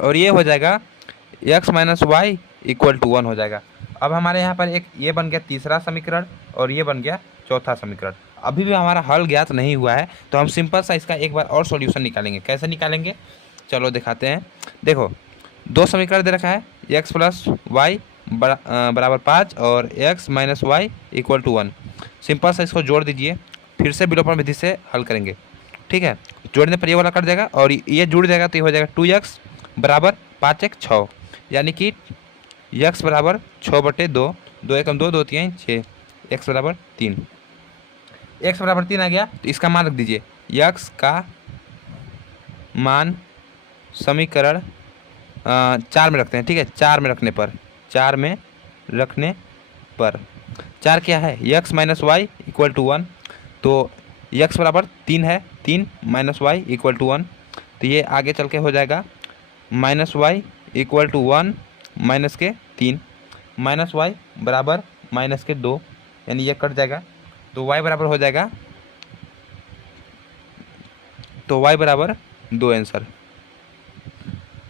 और ये हो जाएगा x minus Y equal to 1 हो जाएगा। अब हमारे यहाँ पर एक ये बन गया तीसरा समीकरण और ये बन गया चौथा समीकरण। अभी भी हमारा हल ज्ञात नहीं हुआ है, तो हम सिंपल सा इसका एक बार और सॉल्यूशन निकालेंगे। कैसे निकालेंगे, चलो दिखाते हैं। देखो दो समीकरण दे रखा है, x प्लस वाई बराबर 5 और x minus Y equal to 1। Simple सा इसको जोड़ दीजिए, फिर से विलोपन विधि से हल करेंगे, ठीक है। जोड़ने पर ये वाला कट जाएगा और ये जुड़ जाएगा, तो ये हो जाएगा 2x बराबर 5×1 6, यानी कि x बराबर 6/2, 2 एकम 2, 2 3 6, x बराबर 3, x बराबर 3 आ गया। तो इसका मान रख दीजिए, x का मान समीकरण 4 में रखते हैं, ठीक है। 4 में रखने पर 4 क्या है, x minus Y equal to 1, तो x बराबर 3 है, 3 माइनस वाई इक्वल टू 1, तो ये आगे चल के हो जाएगा minus Y equal to 1 minus के 3, माइनस वाई बराबर माइनस के 2, यानी ये कट जाएगा, तो y बराबर हो जाएगा, तो y बराबर 2 आंसर।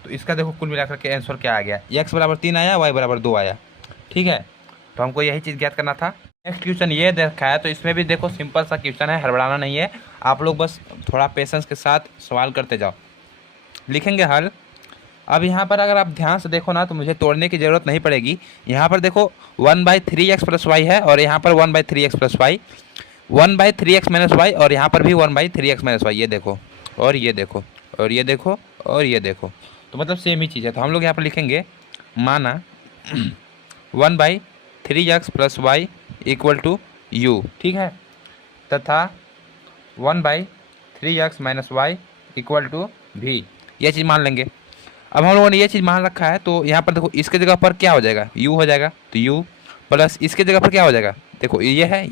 तो इसका देखो कुल मिलाकर के आंसर क्या आ गया, x बराबर 3 आया, y बराबर 2 आया, ठीक है। तो हमको यही चीज़ ज्ञात करना था। नेक्स्ट क्वेश्चन ये देखा है, तो इसमें भी देखो सिंपल सा क्वेश्चन है, हड़बड़ाना नहीं है, आप लोग बस थोड़ा पेशेंस के साथ सवाल करते जाओ, लिखेंगे हल। अब यहाँ पर अगर आप ध्यान से देखो ना, तो मुझे तोड़ने की ज़रूरत नहीं पड़ेगी। यहाँ पर देखो 1/3x प्लस वाई है, और यहाँ पर 1/3x plus Y, 1/3x minus Y, और यहाँ पर भी 1/3x माइनस वाई, ये देखो और ये देखो और ये देखो और ये देखो, तो मतलब सेम ही चीज़ है। तो हम लोग यहाँ पर लिखेंगे माना 1/3x plus Y equal to U, ठीक है, तथा 1/3x minus Y equal to भी, ये चीज़ मान लेंगे। अब हम लोगों ने ये चीज़ मान रखा है, तो यहाँ पर देखो इसके जगह पर क्या हो जाएगा, u हो जाएगा, तो u प्लस इसके जगह पर क्या हो जाएगा, देखो ये है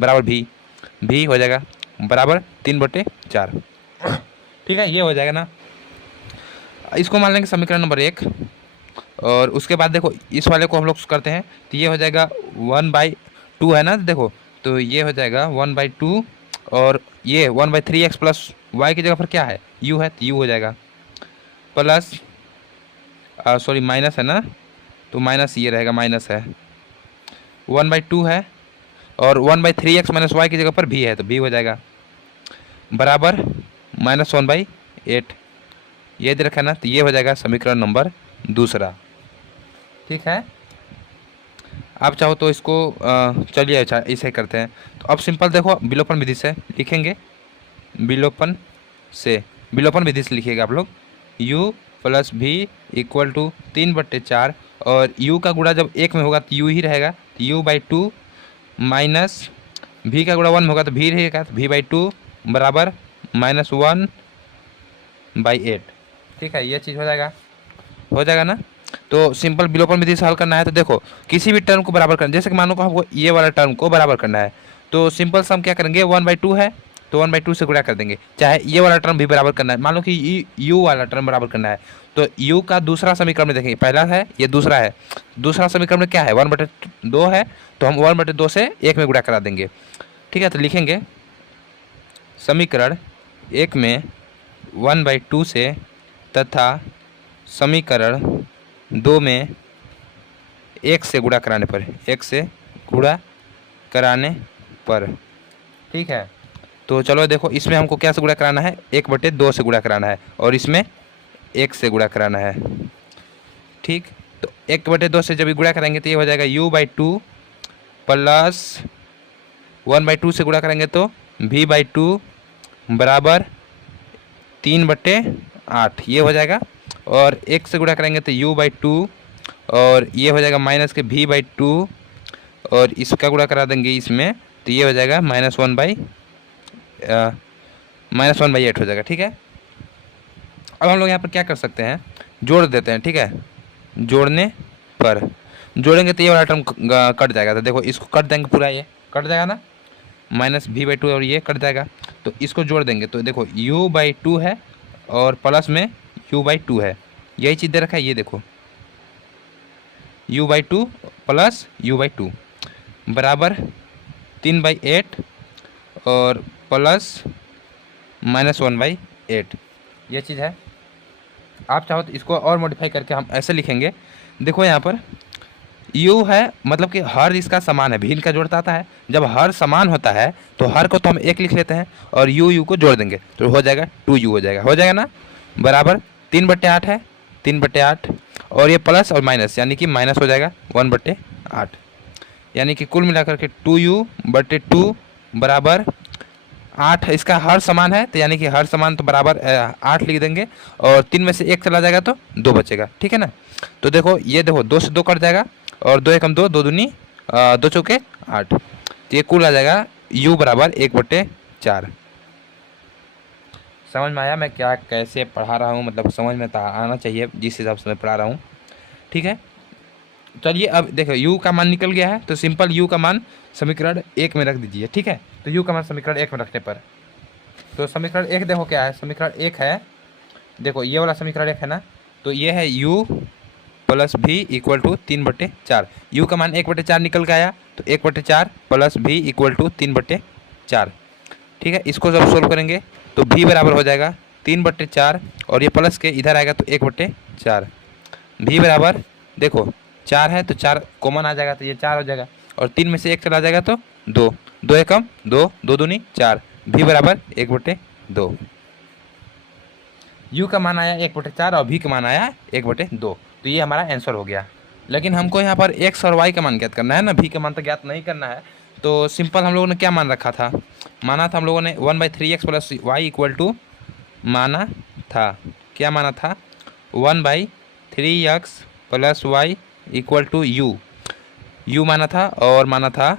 बराबर भी हो जाएगा बराबर 3/4, ठीक है, ये हो जाएगा ना। इसको मान लेंगे समीकरण नंबर 1, और उसके बाद देखो इस वाले को हम लोग करते हैं, तो ये हो जाएगा 1/2 है ना, देखो तो ये हो जाएगा 1/2, और ये 1/3x प्लस वाई की जगह पर क्या है, u है, तो u हो जाएगा प्लस सॉरी माइनस है ना, तो माइनस ये रहेगा, माइनस है 1/2 है, और 1/3x माइनस वाई की जगह पर भी है, तो भी हो जाएगा बराबर -1/8, ये दे रखा है ना, तो ये हो जाएगा समीकरण नंबर 2, ठीक है। आप चाहो तो इसको चलिए अच्छा इसे करते हैं। तो अब सिंपल देखो विलोपन विधि से लिखेंगे, विलोपन विधि से लिखिएगा आप लोग, u प्लस भी इक्वल टू 3/4, और u का गुणा जब 1 में होगा तो u ही रहेगा, तो u/2 माइनस v का गुणा 1 में होगा तो v रहेगा, तो v/2 बराबर -1/8, ठीक है, ये चीज़ हो जाएगा ना। तो सिंपल विलोपन विधि से हल करना है, तो देखो किसी भी टर्म को बराबर करना, जैसे कि मानो को हमको ये वाला टर्म को बराबर करना है, तो सिंपल से हम क्या करेंगे, 1/2 है तो 1/2 से गुणा कर देंगे, चाहे ये वाला टर्म भी बराबर करना है, मान लो कि u वाला टर्म बराबर करना है, तो u का दूसरा समीकरण में देखेंगे, पहला है ये दूसरा है, दूसरा समीकरण में क्या है 1/2 है, तो हम 1/2 से 1 में गुणा करा देंगे, ठीक है। तो लिखेंगे समीकरण 1 में 1/2 से तथा समीकरण 2 में 1 से गुणा कराने पर, 1 से गुणा कराने पर। ठीक है, तो चलो देखो इसमें हमको क्या से गुणा कराना है, 1/2 से गुणा कराना है और इसमें 1 से गुणा कराना है। ठीक, तो 1/2 से जब गुणा करेंगे तो ये हो जाएगा u/2 प्लस 1/2 से गुणा करेंगे तो v/2 बराबर 3/8 ये हो जाएगा। और 1 से गुणा करेंगे तो u/2 और ये हो जाएगा माइनस के v/2 और इसका गुणा करा देंगे इसमें तो ये हो जाएगा -1/8 हो जाएगा। ठीक है, अब हम लोग यहाँ पर क्या कर सकते हैं, जोड़ देते हैं। ठीक है, जोड़ने पर जोड़ेंगे तो ये वाला टर्म कट जाएगा। तो देखो इसको कट देंगे, पूरा ये कट जाएगा ना, -v/2 और ये कट जाएगा। तो इसको जोड़ देंगे तो देखो u/2 है और प्लस में u/2 है, यही चीज़ दे रखा है। ये देखो u/2 प्लस u/2 बराबर 3/8 और प्लस -1/8 ये चीज़ है। आप चाहो तो इसको और मॉडिफाई करके हम ऐसे लिखेंगे। देखो यहाँ पर u है मतलब कि हर इसका समान है, भी इनका जोड़ता आता है। जब हर समान होता है तो हर को तो हम 1 लिख लेते हैं और u को जोड़ देंगे तो हो जाएगा 2u हो जाएगा ना, बराबर 3/8 है, 3/8 और ये प्लस और माइनस यानी कि माइनस हो जाएगा 1/8, यानी कि कुल मिलाकर के 2u/2 बराबर 8। इसका हर समान है तो यानी कि हर समान तो बराबर 8 लिख देंगे और 3 में से 1 चला जाएगा तो 2 बचेगा। ठीक है ना, तो देखो ये देखो 2 से 2 कट जाएगा और 2 एकम 2, 2 दूनी 2 चौके 8, तो ये कुल आ जाएगा u बराबर 1/4। समझ में आया मैं क्या कैसे पढ़ा रहा हूँ, मतलब समझ में आना चाहिए जिस हिसाब से मैं पढ़ा रहा हूँ। ठीक है, चलिए अब देखो u का मान निकल गया है तो सिंपल u का मान समीकरण 1 में रख दीजिए। ठीक है, तो u का मान समीकरण 1 में रखने पर तो समीकरण 1 देखो क्या है, समीकरण 1 है, देखो ये वाला समीकरण 1 है ना, तो ये है u plus v equal to 3/4। u का मान 1/4 निकल के आया तो 1/4 प्लस v इक्वल टू 3/4। ठीक है, इसको जब सोल्व करेंगे तो v बराबर हो जाएगा 3/4 और ये प्लस के इधर आएगा तो 1/4। v बराबर देखो 4 है तो 4 कॉमन आ जाएगा तो ये 4 हो जाएगा और 3 में से 1 चला जाएगा तो 2, 2 एकम 2, 2 दूनी 4, v बराबर 1/2। u का मान आया 1/4 और v का मान आया 1/2, तो ये हमारा आंसर हो गया। लेकिन हमको यहाँ पर x और y का मान ज्ञात करना है ना, v का मान तो ज्ञात नहीं करना है। तो सिंपल हम लोगों ने क्या मान रखा था, माना था हम लोगों ने 1/3x plus y equal to माना था, क्या माना था 1/3x plus y equal to u माना था और माना था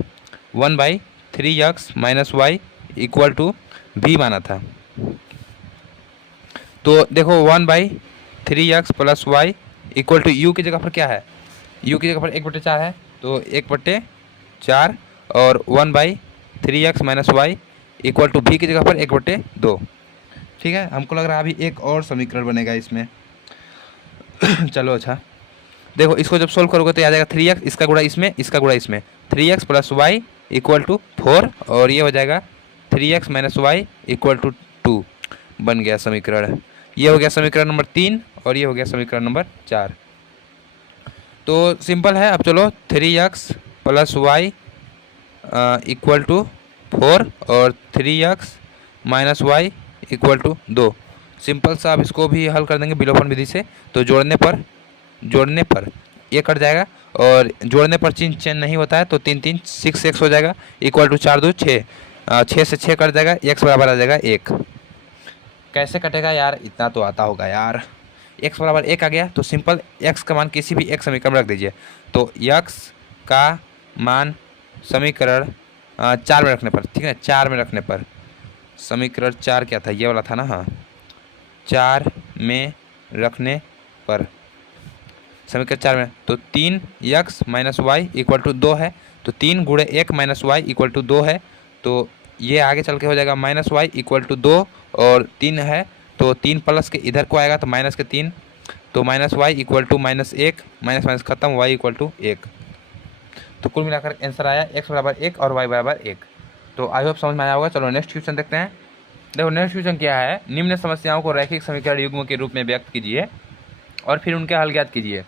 1/3x minus y equal to v माना था। तो देखो 1/3x plus y equal to u की जगह पर क्या है, u की जगह पर 1/4 है तो 1/4 और 1/3x minus y equal to v की जगह पर 1/2। ठीक है, हमको लग रहा है अभी एक और समीकरण बनेगा इसमें। चलो अच्छा देखो इसको जब सोल्व करोगे तो आ जाएगा 3x, इसका गुणा इसमें, इसका गुणा इसमें, 3x plus y equal to 4 और ये हो जाएगा 3x minus y equal to 2 बन गया समीकरण। ये हो गया समीकरण नंबर 3 और ये हो गया समीकरण नंबर 4। तो सिंपल है। अब चलो 3x plus y equal to 4 और 3x minus y equal to 2, simple सा। अब इसको भी हल कर देंगे विलोपन विधि से। तो जोड़ने पर ये कट जाएगा और जोड़ने पर चिन्ह चेंज नहीं होता है तो 3 3 6x हो जाएगा इक्वल टू 4 2 6, 6 से 6 कट जाएगा, x बराबर आ जाएगा 1। कैसे कटेगा यार, इतना तो आता होगा यार। x बराबर 1 आ गया तो सिंपल x का मान किसी भी एक समीकरण में रख दीजिए। तो x का मान समीकरण 4 में रखने पर, ठीक है 4 में रखने पर, समीकरण 4 क्या था, ये वाला था ना, हाँ 4 में रखने पर समीकरण 4 में तो 3x minus Y equal to 2 है तो 3 गुणे 1 माइनस वाई इक्वल टू 2 है। तो ये आगे चल के हो जाएगा माइनस वाई इक्वल टू 2 और 3 है तो 3 प्लस के इधर को आएगा तो माइनस के 3, तो minus Y equal to minus 1, minus minus खत्म, वाई इक्वल टू 1। तो कुल मिलाकर आंसर आया x बराबर 1 और y बराबर 1। तो आई होप समझ में आया होगा। चलो नेक्स्ट क्वेश्चन देखते हैं। देखो नेक्स्ट क्वेश्चन क्या है, निम्न समस्याओं को रैखिक समीकरण युग्म के रूप में व्यक्त कीजिए और फिर उनके हल ज्ञात कीजिए।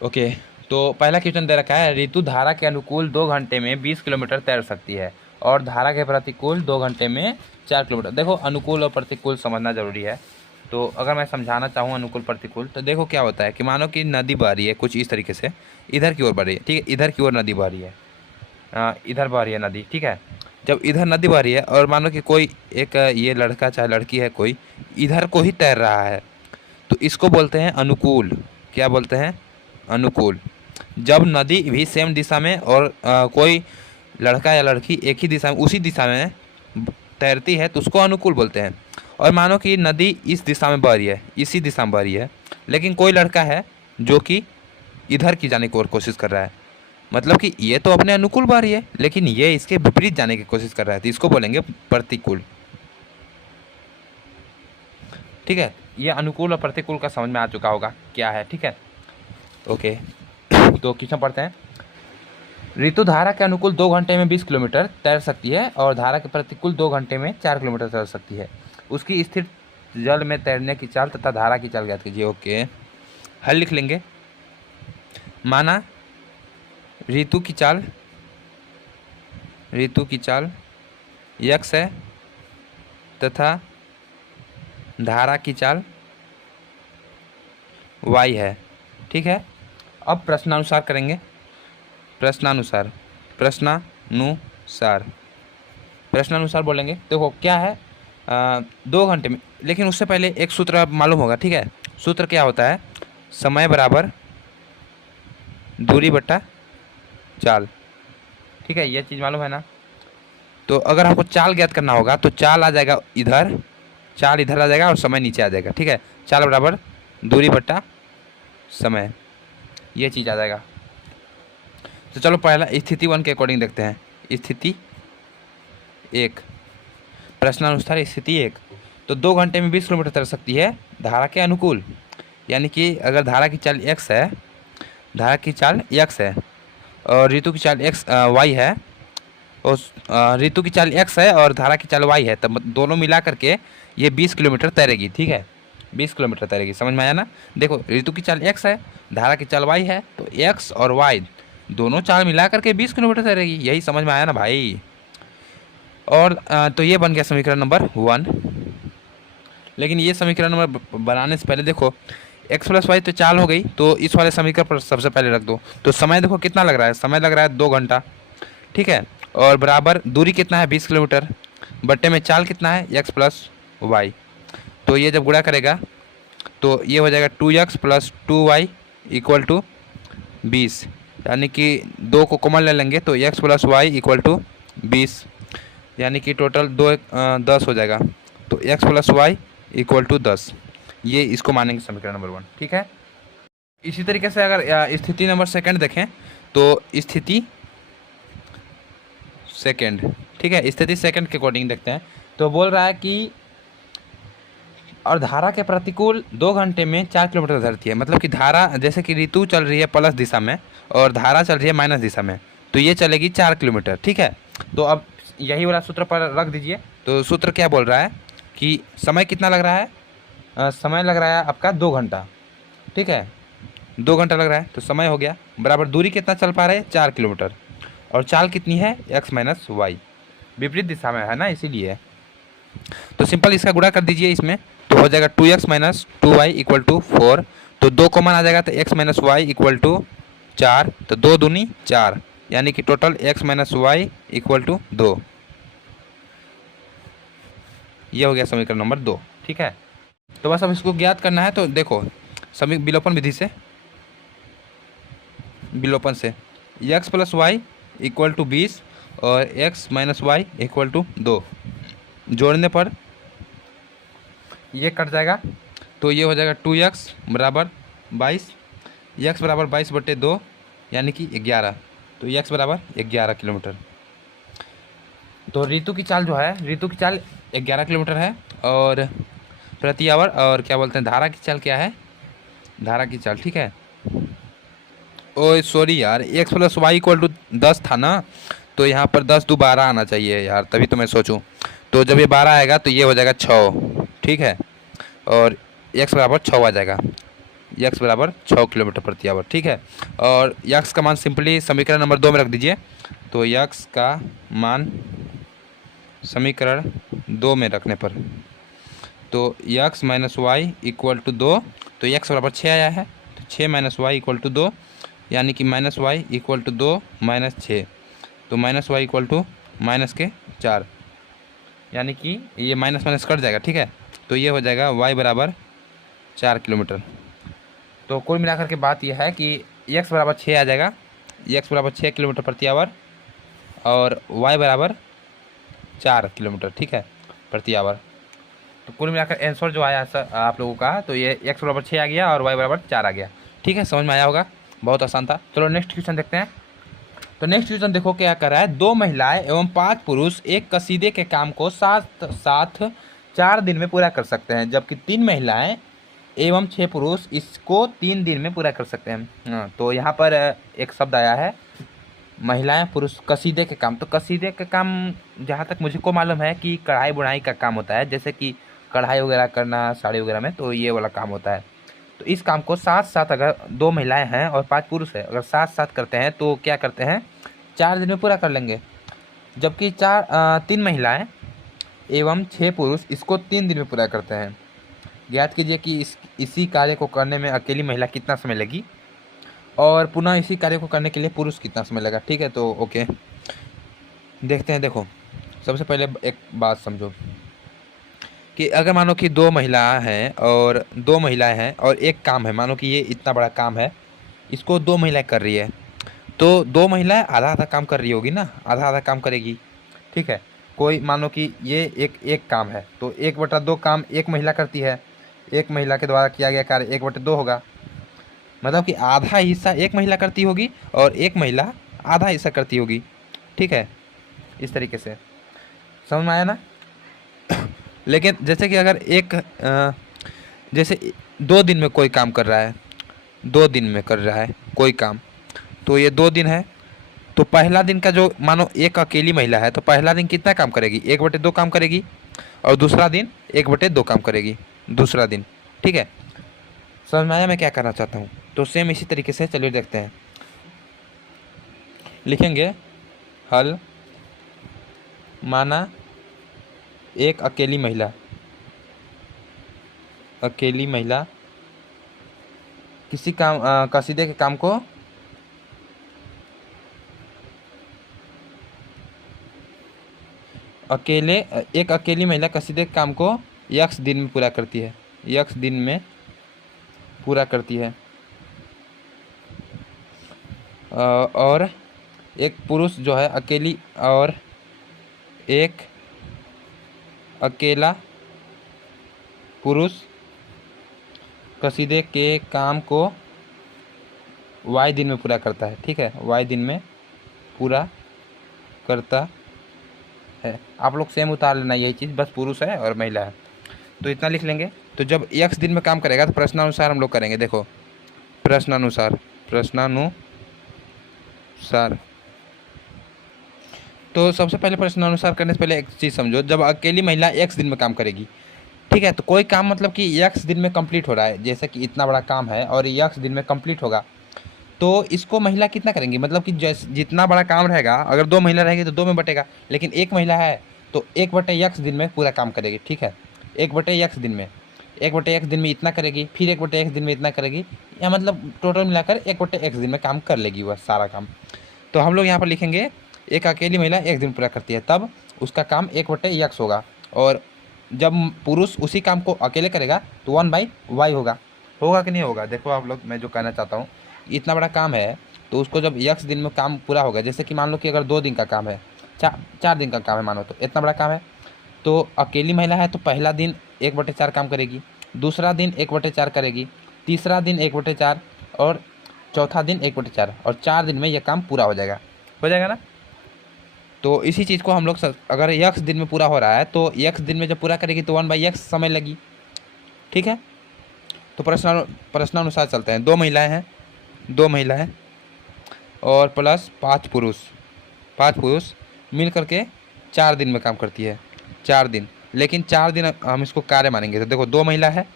ओके, तो पहला क्वेश्चन दे रखा है, ऋतु धारा के अनुकूल 2 घंटे में 20 किलोमीटर तैर सकती है और धारा के प्रतिकूल 2 घंटे में 4 किलोमीटर। देखो अनुकूल और प्रतिकूल समझना जरूरी है। तो अगर मैं समझाना चाहूँ अनुकूल प्रतिकूल, तो देखो क्या होता है कि मानो कि नदी बह रही है कुछ इस तरीके से, इधर की ओर बह रही है, ठीक है, इधर की ओर नदी बह रही है, इधर बह रही है नदी, ठीक है। जब इधर नदी बह रही है और मानो कि कोई एक ये लड़का चाहे लड़की है कोई इधर को ही तैर रहा है, तो इसको बोलते हैं अनुकूल। क्या बोलते हैं? अनुकूल। जब नदी भी सेम दिशा में और कोई लड़का या लड़की एक ही दिशा में उसी दिशा में तैरती है तो उसको अनुकूल बोलते हैं। और मानो कि नदी इस दिशा में बह रही है, इसी दिशा में बह रही है, लेकिन कोई लड़का है जो कि इधर की जाने की और कोशिश कर रहा है, मतलब कि ये तो अपने अनुकूल बह रही है लेकिन ये इसके विपरीत जाने की कोशिश कर रहा है, तो इसको बोलेंगे प्रतिकूल। ठीक है, ये अनुकूल और प्रतिकूल का समझ में आ चुका होगा क्या है, ठीक है, ओके। तो क्वेश्चन पढ़ते हैं। ऋतु धारा के अनुकूल 2 घंटे में 20 किलोमीटर तैर सकती है और धारा के प्रतिकूल 2 घंटे में 4 किलोमीटर तैर सकती है। उसकी स्थिर जल में तैरने की चाल तथा धारा की चाल ज्ञात कीजिए। ओके, हल लिख लेंगे। माना ऋतु की चाल x है तथा धारा की चाल y है, ठीक है। अब प्रश्नानुसार करेंगे। प्रश्नानुसार बोलेंगे। देखो क्या है, 2 घंटे में, लेकिन उससे पहले एक सूत्र मालूम होगा, ठीक है। सूत्र क्या होता है? समय बराबर दूरी बट्टा चाल, ठीक है, ये चीज़ मालूम है ना। तो अगर हमको चाल ज्ञात करना होगा तो चाल आ जाएगा इधर, चाल इधर आ जाएगा और समय नीचे आ जाएगा, ठीक है। चाल बराबर दूरी बट्टा समय, ये चीज़ आ जाएगा। तो चलो पहला स्थिति 1 के अकॉर्डिंग देखते हैं। स्थिति 1, प्रश्नानुसार स्थिति 1। तो 2 घंटे में 20 किलोमीटर तैर सकती है धारा के अनुकूल, यानी कि अगर धारा की चाल x है, धारा की चाल x है और ऋतु की चाल y है, और ऋतु की चाल x है और धारा की चाल y है, तब दोनों मिला करके ये 20 किलोमीटर तैरेगी, ठीक है, 20 किलोमीटर तैरेगी। समझ में आया ना। देखो ऋतु की चाल x है, धारा की चाल y है, तो x और y दोनों चाल मिला करके 20 किलोमीटर तैरेगी। यही समझ में आया ना भाई। और तो ये बन गया समीकरण नंबर 1। लेकिन ये समीकरण नंबर बनाने से पहले देखो x + y तो चाल हो गई, तो इस वाले समीकरण पर सबसे पहले रख दो। तो समय देखो कितना लग रहा है, समय लग रहा है 2 घंटा, ठीक है। और बराबर दूरी कितना है 20 किलोमीटर, बट्टे में चाल कितना है x + y। तो ये जब गुणा करेगा तो ये हो जाएगा 2x + 2y = 20, यानी कि 2 को कॉमन ले लेंगे तो x + y = 20, यानी कि टोटल 10 हो जाएगा। तो x + y = 10, ये इसको मानेंगे समीकरण नंबर 1, ठीक है। इसी तरीके से अगर स्थिति नंबर 2 देखें तो स्थिति 2, ठीक है, स्थिति 2 के अकॉर्डिंग देखते हैं। तो बोल रहा है कि और धारा के प्रतिकूल 2 घंटे में 4 किलोमीटर तैरती है, मतलब कि धारा जैसे कि ऋतु चल रही है प्लस दिशा में और धारा चल रही है माइनस दिशा में, तो ये चलेगी 4 किलोमीटर, ठीक है। तो अब यही वाला सूत्र पर रख दीजिए। तो सूत्र क्या बोल रहा है कि समय कितना लग रहा है, समय लग रहा है आपका 2 घंटा, ठीक है, 2 घंटा लग रहा है। तो समय हो गया बराबर दूरी कितना चल पा रहे हैं 4 किलोमीटर, और चाल कितनी है x - y, विपरीत दिशा में है ना, इसीलिए। तो सिंपल इसका गुणा कर दीजिए इसमें, तो हो जाएगा 2x - 2y = 4। तो 2 कॉमन आ जाएगा तो x - y = 4, तो 2 दूनी 4, यानी कि टोटल x - y = 2। ये हो गया समीकरण नंबर 2, ठीक है। तो बस अब इसको ज्ञात करना है। तो देखो विलोपन विधि से, विलोपन से x + y = 20 और x - y = 2, जोड़ने पर ये कट जाएगा, तो ये हो जाएगा 2x = 22, x = 22/2, यानी कि 11, तो x = 11 किलोमीटर। तो ऋतु की चाल जो है, ऋतु की चाल 11 किलोमीटर है और प्रति आवर, और क्या बोलते हैं धारा की चाल क्या है, धारा की चाल, ठीक है। ओए सॉरी यार, x + y = 10 था ना, तो यहाँ पर 10 × 2 = 12 आना चाहिए यार, तभी तो मैं सोचूं। तो जब ये 12 आएगा तो ये हो जाएगा 6, ठीक है, और x = 6 आ जाएगा। यक्स बराबर 6 किलोमीटर प्रति आवर। ठीक है, और यक्स का मान सिंपली समीकरण नंबर 2 में रख दीजिए। तो यक्स का मान समीकरण 2 में रखने पर तो X minus Y equal to 2, तो यक्स बराबर 6 आया है, तो 6 माइनस वाई इक्वल टू 2, यानी कि minus Y equal to 2 minus 6, तो minus Y equal to minus के 4, यानी कि ये माइनस माइनस कट जाएगा। ठीक है, तो ये हो जाएगा वाई बराबर 4 किलोमीटर। तो कुल मिलाकर के बात यह है कि एक्स बराबर 6 आ जाएगा, एक्स बराबर 6 किलोमीटर प्रति आवर और वाई बराबर 4 किलोमीटर, ठीक है, प्रति आवर। तो कुल मिलाकर आंसर जो आया सर आप लोगों का, तो ये एक्स बराबर 6 आ गया और वाई बराबर 4 आ गया। ठीक है, समझ में आया होगा, बहुत आसान था। चलो नेक्स्ट क्वेश्चन देखते हैं। तो नेक्स्ट क्वेश्चन देखो क्या कर रहा है। 2 महिलाएं एवं 5 पुरुष एक कसीदे के काम को साथ साथ 4 दिन में पूरा कर सकते हैं, जबकि 3 महिलाएं एवं 6 पुरुष इसको 3 दिन में पूरा कर सकते हैं। हाँ, तो यहाँ पर एक शब्द आया है महिलाएं पुरुष कसीदे के काम। तो कसीदे के काम जहाँ तक मुझे को मालूम है कि कढ़ाई बुनाई का काम होता है, जैसे कि कढ़ाई वगैरह करना साड़ी वगैरह में, तो ये वाला काम होता है। तो इस काम को साथ साथ अगर 2 महिलाएं हैं और 5 पुरुष है, अगर साथ साथ करते हैं तो क्या करते हैं, 4 दिन में पूरा कर लेंगे। जबकि 3 महिलाएं एवं 6 पुरुष इसको 3 दिन में पूरा करते हैं। ज्ञात कीजिए कि इसी कार्य को करने में अकेली महिला कितना समय लगी और पुनः इसी कार्य को करने के लिए पुरुष कितना समय लगा। ठीक है, तो ओके देखते हैं। देखो, सबसे पहले एक बात समझो कि अगर मानो कि 2 महिलाएं हैं और एक काम है, मानो कि ये इतना बड़ा काम है, इसको 2 महिलाएं कर रही है, तो 2 महिलाएं आधा आधा काम कर रही होगी ना, आधा आधा काम करेगी। ठीक है, कोई मानो कि ये एक काम है, तो 1/2 काम एक महिला करती है, एक महिला के द्वारा किया गया कार्य 1/2 होगा, मतलब कि आधा हिस्सा एक महिला करती होगी और एक महिला आधा हिस्सा करती होगी। ठीक है, इस तरीके से समझ में आया ना। लेकिन जैसे कि अगर जैसे 2 दिन में कोई काम कर रहा है, 2 दिन में कर रहा है कोई काम, तो ये 2 दिन है, तो पहला दिन का जो मानो एक अकेली महिला है, तो पहला दिन कितना काम करेगी, 1/2 काम करेगी, और दूसरा दिन 1/2 काम करेगी दूसरा दिन। ठीक है, समझ में आया मैं क्या करना चाहता हूँ। तो सेम इसी तरीके से चलिए देखते हैं, लिखेंगे हल माना एक अकेली महिला किसी काम कसीदे के काम को एक अकेली महिला कसीदे के काम को यक्स दिन में पूरा करती है, यक्स दिन में पूरा करती है, और एक पुरुष जो है अकेली, और एक अकेला पुरुष कसीदे के काम को वाई दिन में पूरा करता है। ठीक है, वाई दिन में पूरा करता है। आप लोग सेम उतार लेना, यही चीज़, बस पुरुष है और महिला है, तो इतना लिख लेंगे। तो जब यक्स दिन में काम करेगा तो प्रश्नानुसार हम लोग करेंगे। देखो, प्रश्नानुसार तो सबसे पहले प्रश्नानुसार करने से पहले एक चीज़ समझो, जब अकेली महिला एक्स दिन में काम करेगी, ठीक है, तो कोई काम मतलब कि यक्स दिन में कंप्लीट हो रहा है, जैसे कि इतना बड़ा काम है और यक्स दिन में कंप्लीट होगा, तो इसको महिला कितना करेंगी, मतलब कि जैसे जितना बड़ा काम रहेगा, अगर 2 महिला रहेगी तो 2 में बटेगा, लेकिन एक महिला है तो 1/x दिन में पूरा काम करेगी। ठीक है, 1/x दिन में, 1/x दिन में इतना करेगी, फिर 1/x दिन में इतना करेगी, या मतलब टोटल मिलाकर 1/x दिन में काम कर लेगी वह सारा काम। तो हम लोग यहाँ पर लिखेंगे एक अकेली महिला एक दिन पूरा करती है, तब उसका काम 1/x होगा, और जब पुरुष उसी काम को अकेले करेगा तो 1/y होगा कि नहीं होगा। देखो आप लोग, मैं जो कहना चाहता हूँ, इतना बड़ा काम है तो उसको जब यक्स दिन में काम पूरा होगा, जैसे कि मान लो कि अगर 2 दिन का काम है, 4 दिन का काम है मानो, तो इतना बड़ा काम है, तो अकेली महिला है तो पहला दिन 1/4 काम करेगी, दूसरा दिन 1/4 करेगी, तीसरा दिन 1/4 और चौथा दिन 1/4, और 4 दिन में यह काम पूरा हो जाएगा ना। तो इसी चीज़ को हम लोग अगर यक्स दिन में पूरा हो रहा है तो यक्स दिन में जब पूरा करेगी तो 1/x समय लगी। ठीक है, तो प्रश्नानुसार चलते हैं। 2 महिलाएं हैं और प्लस 5 पुरुष मिल करके 4 दिन में काम करती है, 4 दिन, लेकिन 4 दिन हम इसको कार्य मानेंगे। तो देखो, 2 महिला है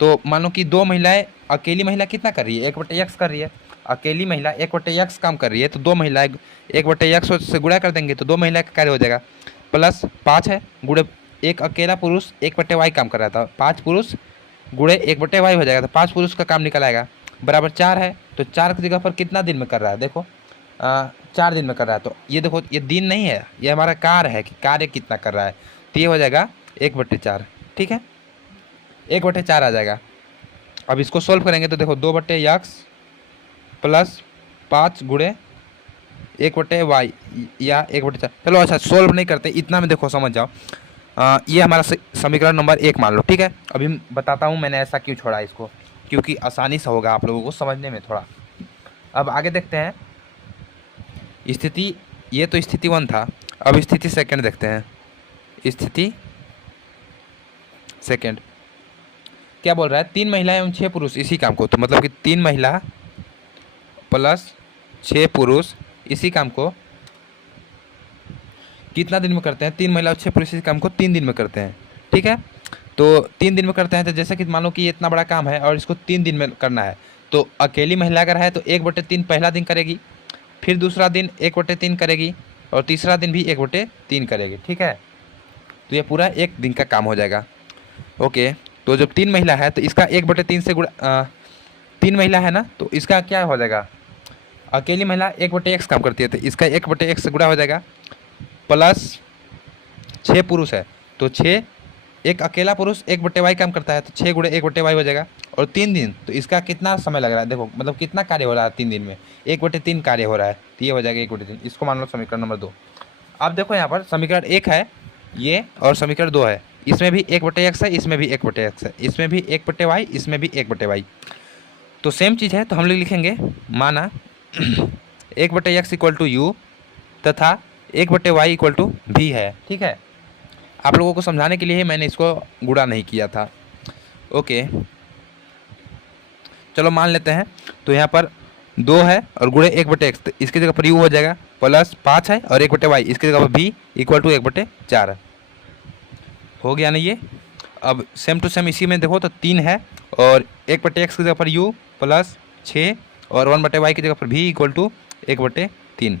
तो मान लो कि दो महिलाएं, अकेली महिला कितना कर रही है, 1/x कर रही है। अकेली महिला 1/x काम कर रही है, तो दो महिलाएं 1/x से गुणा कर देंगे तो दो महिला का कार्य हो जाएगा। प्लस 5 है गुणे एक अकेला पुरुष 1/y काम कर रहा था, 5 पुरुष गुणे 1/y हो जाएगा, तो 5 पुरुष का काम निकल आएगा। बराबर 4 है, तो 4 की जगह पर कितना दिन में कर रहा है, देखो 4 दिन में कर रहा है। तो ये देखो ये दिन नहीं है, ये हमारा कार्य है कि कार्य कितना कर रहा है, तो ये हो जाएगा 1/4। ठीक है, 1/4 आ जाएगा। अब इसको सोल्व करेंगे तो देखो 2/x प्लस 5 गुणे 1/y या 1/4। चलो अच्छा सोल्व नहीं करते, इतना में देखो समझ जाओ। ये हमारा समीकरण नंबर 1 मान लो। ठीक है, अभी बताता हूँ मैंने ऐसा क्यों छोड़ा इसको, क्योंकि आसानी से होगा आप लोगों को समझने में थोड़ा। अब आगे देखते हैं स्थिति, ये तो स्थिति 1 था। अब स्थिति सेकंड देखते हैं। स्थिति सेकंड क्या बोल रहा है, 3 महिला एवं 6 पुरुष इसी काम को, तो मतलब कि 3 महिला प्लस 6 पुरुष इसी काम को कितना दिन में करते हैं, 3 महिला और 6 पुरुष इसी काम को 3 दिन में करते हैं। ठीक है, तो 3 दिन में करते हैं, तो जैसे कि मान लो कि ये इतना बड़ा काम है और इसको 3 दिन में करना है, तो अकेली महिला अगर है तो 1/3 पहला दिन करेगी, फिर दूसरा दिन 1/3 करेगी और तीसरा दिन भी 1/3 करेगी। ठीक है, तो ये पूरा 1 दिन का काम हो जाएगा। ओके, तो जब 3 महिला है तो इसका 1/3 से गुणा, 3 महिला है ना, तो इसका क्या हो जाएगा, अकेली महिला 1/x काम करती है तो इसका 1/x से गुणा हो जाएगा। प्लस 6 पुरुष है तो 6, एक अकेला पुरुष 1/y काम करता है तो 6 गुणे 1/y हो जाएगा। और 3 दिन, तो इसका कितना समय लग रहा है, देखो मतलब कितना कार्य हो रहा है 3 दिन में, 1/3 कार्य हो रहा है, तो ये हो जाएगा 1/3। इसको मान लो समीकरण नंबर 2। अब देखो यहाँ पर समीकरण 1 है ये और समीकरण 2 है, इसमें भी 1/x है, इसमें भी 1/x है, इसमें भी 1/y, इसमें भी 1/y, तो सेम चीज़ है। तो हम लोग लिखेंगे माना 1/x इक्वल टू यू तथा 1/y इक्वल टू भी है। ठीक है, आप लोगों को समझाने के लिए ही मैंने इसको गुणा नहीं किया था। ओके, चलो मान लेते हैं, तो यहाँ पर 2 है और गुणे 1/x, तो इसकी जगह पर यू हो जाएगा। प्लस 5 है और 1/y, इसकी जगह पर भी इक्वल टू 1/4 हो गया ना ये। अब सेम टू सेम इसी में देखो तो 3 है और 1/x की जगह पर यू प्लस 6 और 1/y की जगह पर भी इक्वल टू 1/3।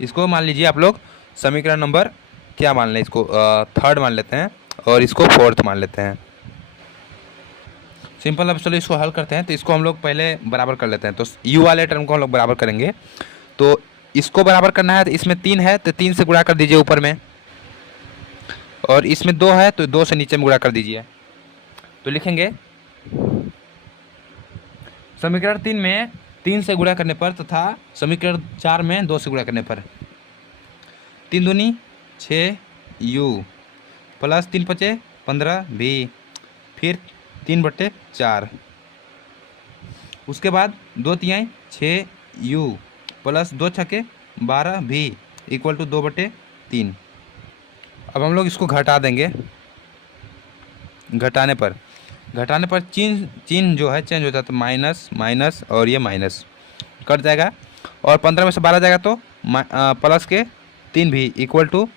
इसको मान लीजिए आप लोग समीकरण नंबर क्या मान लें, इसको 3rd मान लेते हैं और इसको 4th मान लेते हैं। सिंपल। अब चलो इसको हल करते हैं, तो इसको हम लोग पहले बराबर कर लेते हैं। तो u वाले टर्म को हम लोग बराबर करेंगे, तो इसको बराबर करना है, तो इसमें 3 है तो 3 से गुणा कर दीजिए ऊपर में, और इसमें 2 है तो 2 से नीचे में गुणा कर दीजिए। तो लिखेंगे समीकरण 3 में 3 से गुणा करने पर तथा समीकरण 4 में 2 से गुणा करने पर 3 दूनी 6 u प्लस 3 5 15 भी, फिर 3/4, उसके बाद 2 तिहाई 6 u प्लस 2 छके 12 भी इक्वल टू 2/3। अब हम लोग इसको घटा देंगे, घटाने पर चिन्ह जो है चेंज हो जाता है, तो माइनस माइनस और ये माइनस कट जाएगा, और 15 में से 12 जाएगा तो प्लस के 3 भी इक्वल टू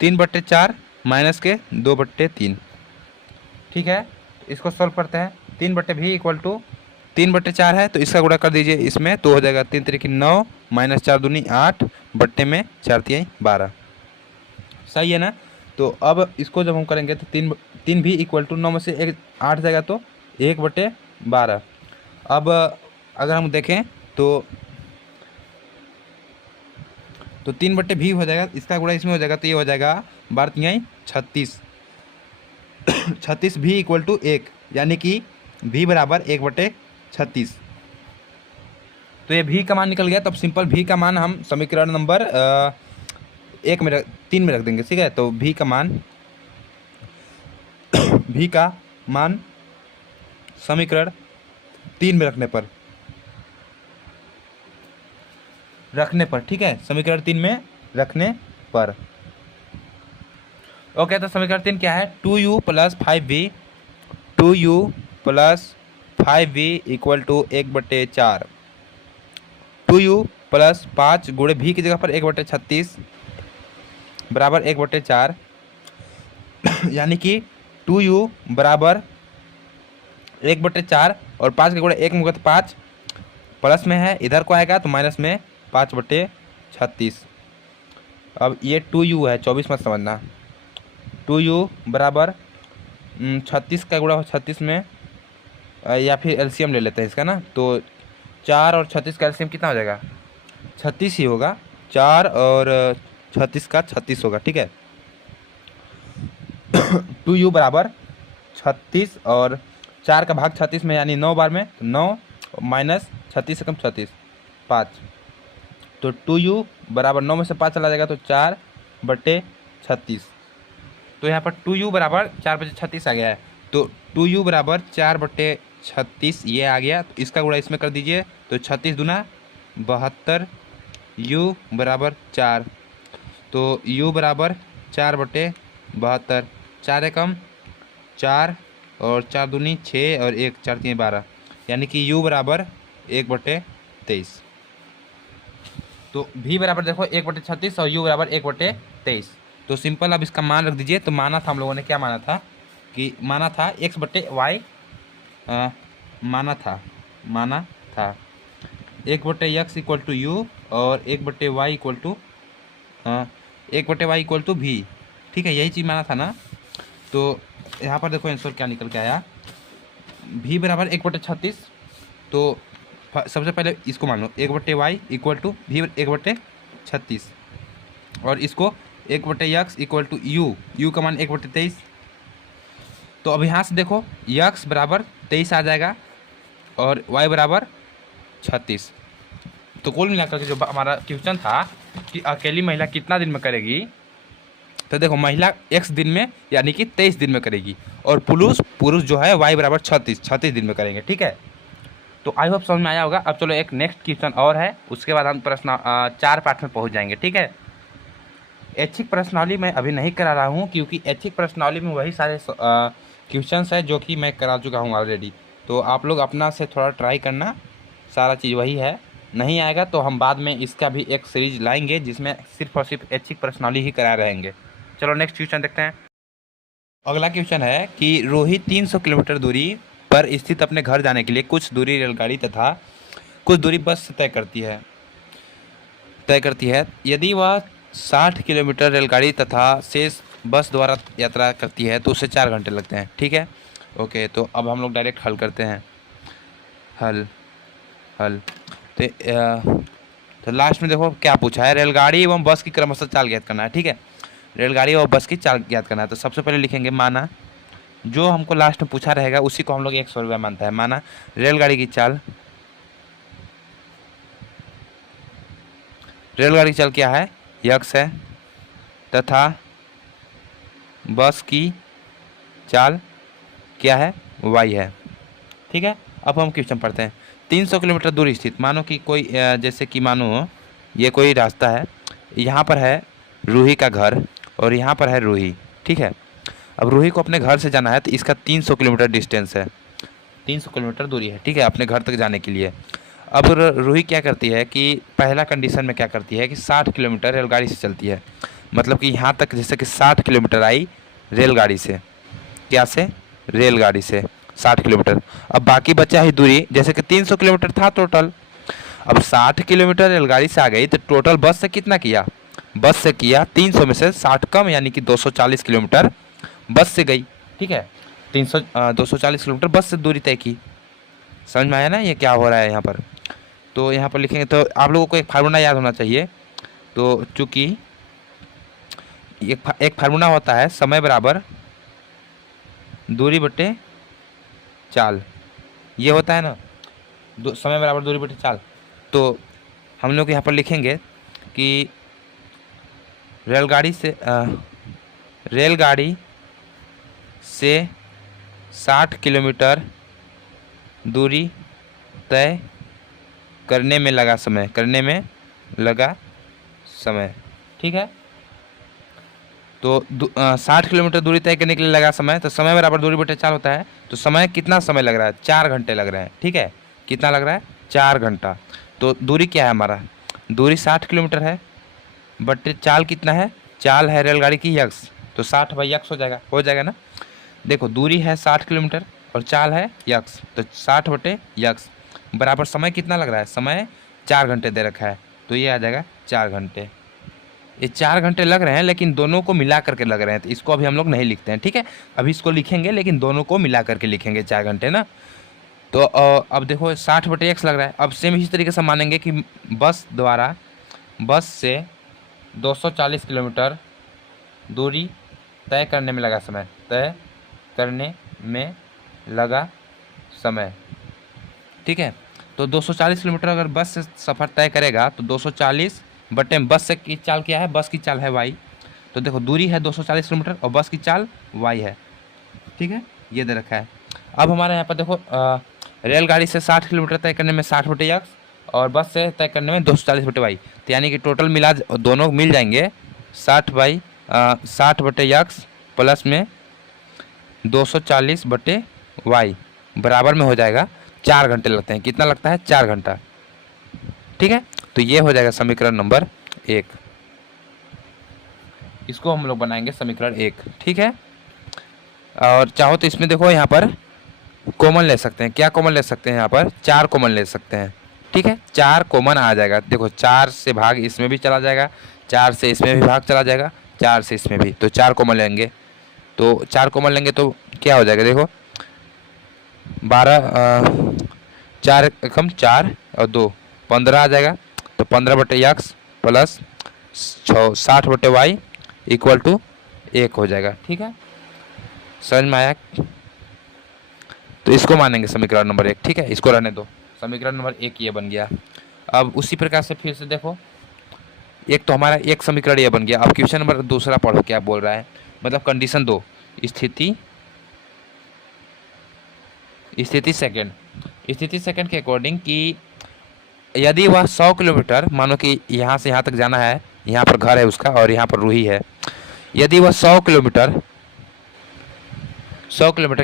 3/4 माइनस के 2/3। ठीक है, इसको सॉल्व करते हैं। 3/भी इक्वल टू 3/4 है तो इसका गुणा कर दीजिए इसमें, तो हो जाएगा 3 3 9 माइनस 4 दूनी 8 बट्टे में 4 तिहाई 12। सही है ना। तो अब इसको जब हम करेंगे तो 3 भी इक्वल टू 9 में से 8 जाएगा तो 1/12। अब अगर हम देखें तो 3/भी हो जाएगा, इसका गुणा इसमें हो जाएगा, तो ये हो जाएगा 12 तिहाई 36। 36 भी इक्वल टू 1, यानी कि भी बराबर 1/36। तो ये भी का मान निकल गया। तब सिंपल भी का मान हम समीकरण नंबर 3 में रख देंगे। ठीक है, तो भी का मान समीकरण 3 में रखने पर ठीक है, समीकरण 3 में रखने पर। ओके, तो समीकरण 3 क्या है, 2u plus 5v 2u plus 5v equal to 1/4। 2u plus 5 गुणे भी की जगह पर 1/36 बराबर 1/4, यानी कि 2u बराबर 1/4 और 5 का गुणा 1 में होगा तो 5 प्लस में है, इधर को आएगा तो माइनस में 5/36। अब ये 2u है, 24 मत समझना। 2u बराबर 36 का गुणा 36 में या फिर एलसीएम ले लेते हैं इसका ना, तो 4 और 36 का एलसीएम कितना हो जाएगा? 36 ही होगा। 4 और 36 का 36 होगा, ठीक है। 2u बराबर 36 और 4 का भाग 36 में यानी 9 बार में, तो 9 माइनस 36 से कम 36 5, तो 2u बराबर 9 में से 5 चला जाएगा तो 4/36। तो यहाँ पर 2u बराबर 4/36 आ गया है, तो 2u बराबर 4/36 ये आ गया। तो इसका गुणा इसमें कर दीजिए तो 36 दूना 72, u बराबर 4, तो u बराबर 4/72, 4 एकम 4 और 4 दूनी 6 और 1 4 3 12, यानी कि u बराबर 1/23। तो v बराबर देखो 1/36 और u बराबर 1/23। तो सिंपल अब इसका मान रख दीजिए। तो माना था हम लोगों ने, क्या माना था कि माना था x/y, माना था 1/x इक्वल टू u और 1/y equal to 1/y equal to v, ठीक है, यही चीज़ माना था ना। तो यहाँ पर देखो आंसर क्या निकल के आया, v बराबर 1/36। तो सबसे पहले इसको मान लो 1/y इक्वल टू v 1/36 और इसको 1/x इक्वल टू u का मान 1/23। तो अब यहाँ से देखो x बराबर 23 आ जाएगा और y बराबर 36। तो कुल मिलाकर के जो हमारा क्वेश्चन था कि अकेली महिला कितना दिन में करेगी, तो देखो महिला x दिन में यानी कि 23 दिन में करेगी और पुरुष जो है y बराबर 36 दिन में करेंगे, ठीक है। तो आई होप समझ में आया होगा। अब चलो एक नेक्स्ट क्वेश्चन और है, उसके बाद हम प्रश्न 4 पार्ट में पहुंच जाएंगे, ठीक है। ऐच्छिक प्रश्नावली मैं अभी नहीं करा रहा हूं क्योंकि ऐच्छिक प्रश्नावली में वही सारे क्वेश्चंस है जो कि मैं करा चुका हूं ऑलरेडी। तो आप लोग अपना से थोड़ा ट्राई करना, सारा चीज़ वही है। नहीं आएगा तो हम बाद में इसका भी एक सीरीज लाएंगे जिसमें सिर्फ और सिर्फ ऐच्छिक प्रश्नावली ही करा रहेंगे। चलो नेक्स्ट क्वेश्चन देखते हैं। अगला क्वेश्चन है कि रोही 300 किलोमीटर दूरी पर स्थित अपने घर जाने के लिए कुछ दूरी रेलगाड़ी तथा कुछ दूरी बस से तय करती है। यदि वह 60 किलोमीटर रेलगाड़ी तथा शेष बस द्वारा यात्रा करती है तो उसे 4 घंटे लगते हैं, ठीक है। ओके, तो अब हम लोग डायरेक्ट हल करते हैं। हल तो लास्ट में देखो क्या पूछा है, रेलगाड़ी एवं बस की क्रमशः चाल ज्ञात करना है, ठीक है। रेलगाड़ी और बस की चाल ज्ञात करना है। तो सबसे पहले लिखेंगे माना, जो हमको लास्ट में पूछा रहेगा उसी को हम लोग 100 रुपया मानता है। माना रेलगाड़ी की चाल क्या है, x है, तथा बस की चाल क्या है, y है, ठीक है। अब हम क्वेश्चन पढ़ते हैं। 300 किलोमीटर दूर स्थित, मानो कि कोई जैसे कि मानो ये कोई रास्ता है, यहाँ पर है रूही का घर और यहाँ पर है रूही, ठीक है। अब रूही को अपने घर से जाना है तो इसका 300 किलोमीटर डिस्टेंस है, 300 किलोमीटर दूरी है, ठीक है, अपने घर तक जाने के लिए। अब रूही क्या करती है कि पहला कंडीशन में क्या करती है कि 60 किलोमीटर रेलगाड़ी से चलती है, मतलब कि यहाँ तक जैसे कि 60 किलोमीटर आई रेलगाड़ी से, क्या से, रेलगाड़ी से 60 किलोमीटर। अब बाकी बचा ही दूरी, जैसे कि 300 किलोमीटर था टोटल, अब 60 किलोमीटर रेलगाड़ी से आ गई तो टोटल बस से कितना किया, बस से किया 300 में से 60 कम यानी कि 240 किलोमीटर बस से गई, ठीक है। 240 किलोमीटर बस से दूरी तय की। समझ में आया ना ये क्या हो रहा है यहाँ पर। तो यहाँ पर लिखेंगे तो आप लोगों को एक फार्मूला याद होना चाहिए। तो चूँकि एक फार्मूला होता है समय बराबर दूरी बटे चाल, ये होता है ना, समय बराबर दूरी बटे चाल। तो हम लोग यहाँ पर लिखेंगे कि रेलगाड़ी से 60 किलोमीटर दूरी तय करने में लगा समय, ठीक है। तो 60 किलोमीटर दूरी तय करने के लिए लगा समय, तो समय बराबर दूरी बटे 4 होता है। तो समय कितना समय लग रहा है, 4 घंटे लग रहे हैं, ठीक है। कितना लग रहा है, 4 घंटा। तो दूरी क्या है हमारा, दूरी 60 किलोमीटर है बटे चाल कितना है, चाल है रेलगाड़ी की x, तो 60/x हो जाएगा ना। देखो दूरी है 60 किलोमीटर और चाल है यक्स, तो 60 बटे यक्स बराबर समय कितना लग रहा है, समय 4 घंटे दे रखा है, तो ये आ जाएगा 4 घंटे। ये 4 घंटे लग रहे हैं लेकिन दोनों को मिला करके लग रहे हैं, तो इसको अभी हम लोग नहीं लिखते हैं, ठीक है। अभी इसको लिखेंगे लेकिन दोनों को मिला करके लिखेंगे 4 घंटे ना। तो अब देखो 60 बटे एक्स लग रहा है। अब सेम इसी तरीके से मानेंगे कि बस से 240 किलोमीटर दूरी तय करने में लगा समय, ठीक है। तो 240 किलोमीटर अगर बस से सफ़र तय करेगा तो 240 बटे बस से की चाल क्या है, बस की चाल है वाई। तो देखो दूरी है 240 किलोमीटर और बस की चाल वाई है, ठीक है, ये दे रखा है। अब हमारे यहाँ पर देखो रेलगाड़ी से 60 किलोमीटर तय करने में 60 बटे यक्स और बस से तय करने में 240 बटे वाई, तो यानी कि टोटल मिला दोनों मिल जाएंगे 60 बटे यक्स प्लस में 240 बटे वाई बराबर में हो जाएगा 4 घंटे लगते हैं। कितना लगता है, 4 घंटा, ठीक है। तो ये हो जाएगा समीकरण नंबर 1। इसको हम लोग बनाएंगे समीकरण 1, ठीक है। और चाहो तो इसमें देखो यहाँ पर कॉमन ले सकते हैं। क्या कॉमन ले सकते हैं, यहाँ पर 4 कॉमन ले सकते हैं, ठीक है। 4 कॉमन आ जाएगा। देखो 4 से भाग इसमें भी चला जाएगा, 4 से इसमें भी भाग चला जाएगा, 4 से इसमें भी, तो 4 कॉमन लेंगे। तो 4 कॉमन लेंगे तो क्या हो जाएगा, देखो 4 एकम 4 और 2 15 आ जाएगा। तो 15 बटे यक्स प्लस 60 बटे वाई इक्वल टू 1 हो जाएगा, ठीक है। समझ में आया। तो इसको मानेंगे समीकरण नंबर 1, ठीक है। इसको रहने दो, समीकरण नंबर 1 ये बन गया। अब उसी प्रकार से फिर से देखो, एक तो हमारा एक समीकरण ये बन गया। अब क्वेश्चन नंबर दूसरा पढ़ो क्या बोल रहा है, मतलब कंडीशन 2, स्थिति सेकंड के अकॉर्डिंग कि यदि वह 100 किलोमीटर, मानो कि यहाँ से यहाँ तक जाना है, यहाँ पर घर है उसका और यहाँ पर रूही है, यदि वह 100 किलोमीटर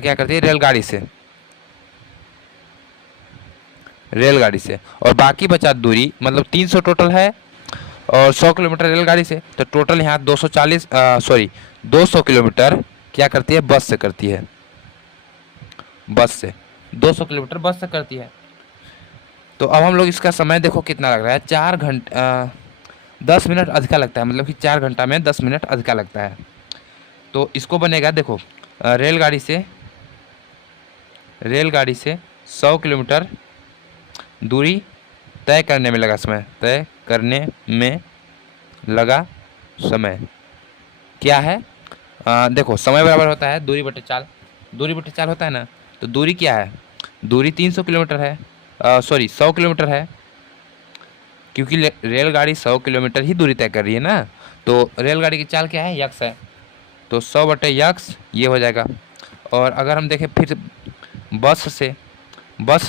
क्या करती है, रेलगाड़ी से और बाकी बचा दूरी मतलब 300 टोटल है और 100 किलोमीटर रेलगाड़ी से, तो टोटल यहाँ 200 किलोमीटर क्या करती है, बस से करती है, 200 किलोमीटर बस से करती है। तो अब हम लोग इसका समय देखो कितना लग रहा है, 4 घंटे 10 मिनट अधिका लगता है, मतलब कि 4 घंटा में 10 मिनट अधिका लगता है। तो इसको बनेगा, देखो रेलगाड़ी से 100 किलोमीटर दूरी तय करने में लगा समय क्या है, देखो समय बराबर होता है दूरी बटे चाल होता है ना। तो दूरी क्या है, दूरी 300 किलोमीटर है, 100 किलोमीटर है, क्योंकि रेलगाड़ी 100 किलोमीटर ही दूरी तय कर रही है ना। तो रेलगाड़ी की चाल क्या है, यक्स है, तो 100 बटे यक्स ये हो जाएगा। और अगर हम देखें फिर बस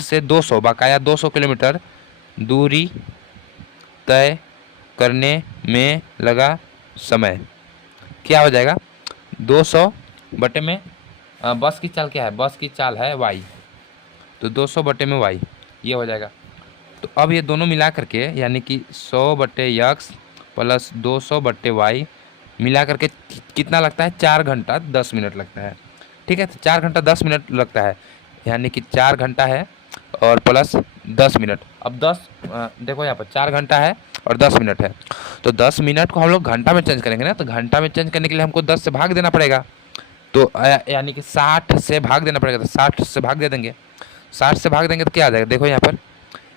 से 200 बाकाया 200 किलोमीटर दूरी तय करने में लगा समय क्या हो जाएगा, 200 बटे में बस की चाल क्या है, बस की चाल है वाई, तो 200 बटे में वाई ये हो जाएगा। तो अब ये दोनों मिला करके यानी कि 100 बटे यक्स प्लस 200 बटे वाई मिला करके कितना लगता है, 4 घंटा 10 मिनट लगता है, ठीक है। तो 4 घंटा 10 मिनट लगता है, यानी कि 4 घंटा है और प्लस 10 मिनट। अब 10 देखो यहाँ पर 4 घंटा है और 10 मिनट है, तो 10 मिनट को हम लोग घंटा में चेंज करेंगे ना, तो घंटा में चेंज करने के लिए हमको 10 से भाग देना पड़ेगा, तो यानी कि 60 से भाग देना पड़ेगा, तो 60 से भाग दे देंगे। 60 से भाग देंगे तो क्या आ जाएगा, देखो यहाँ पर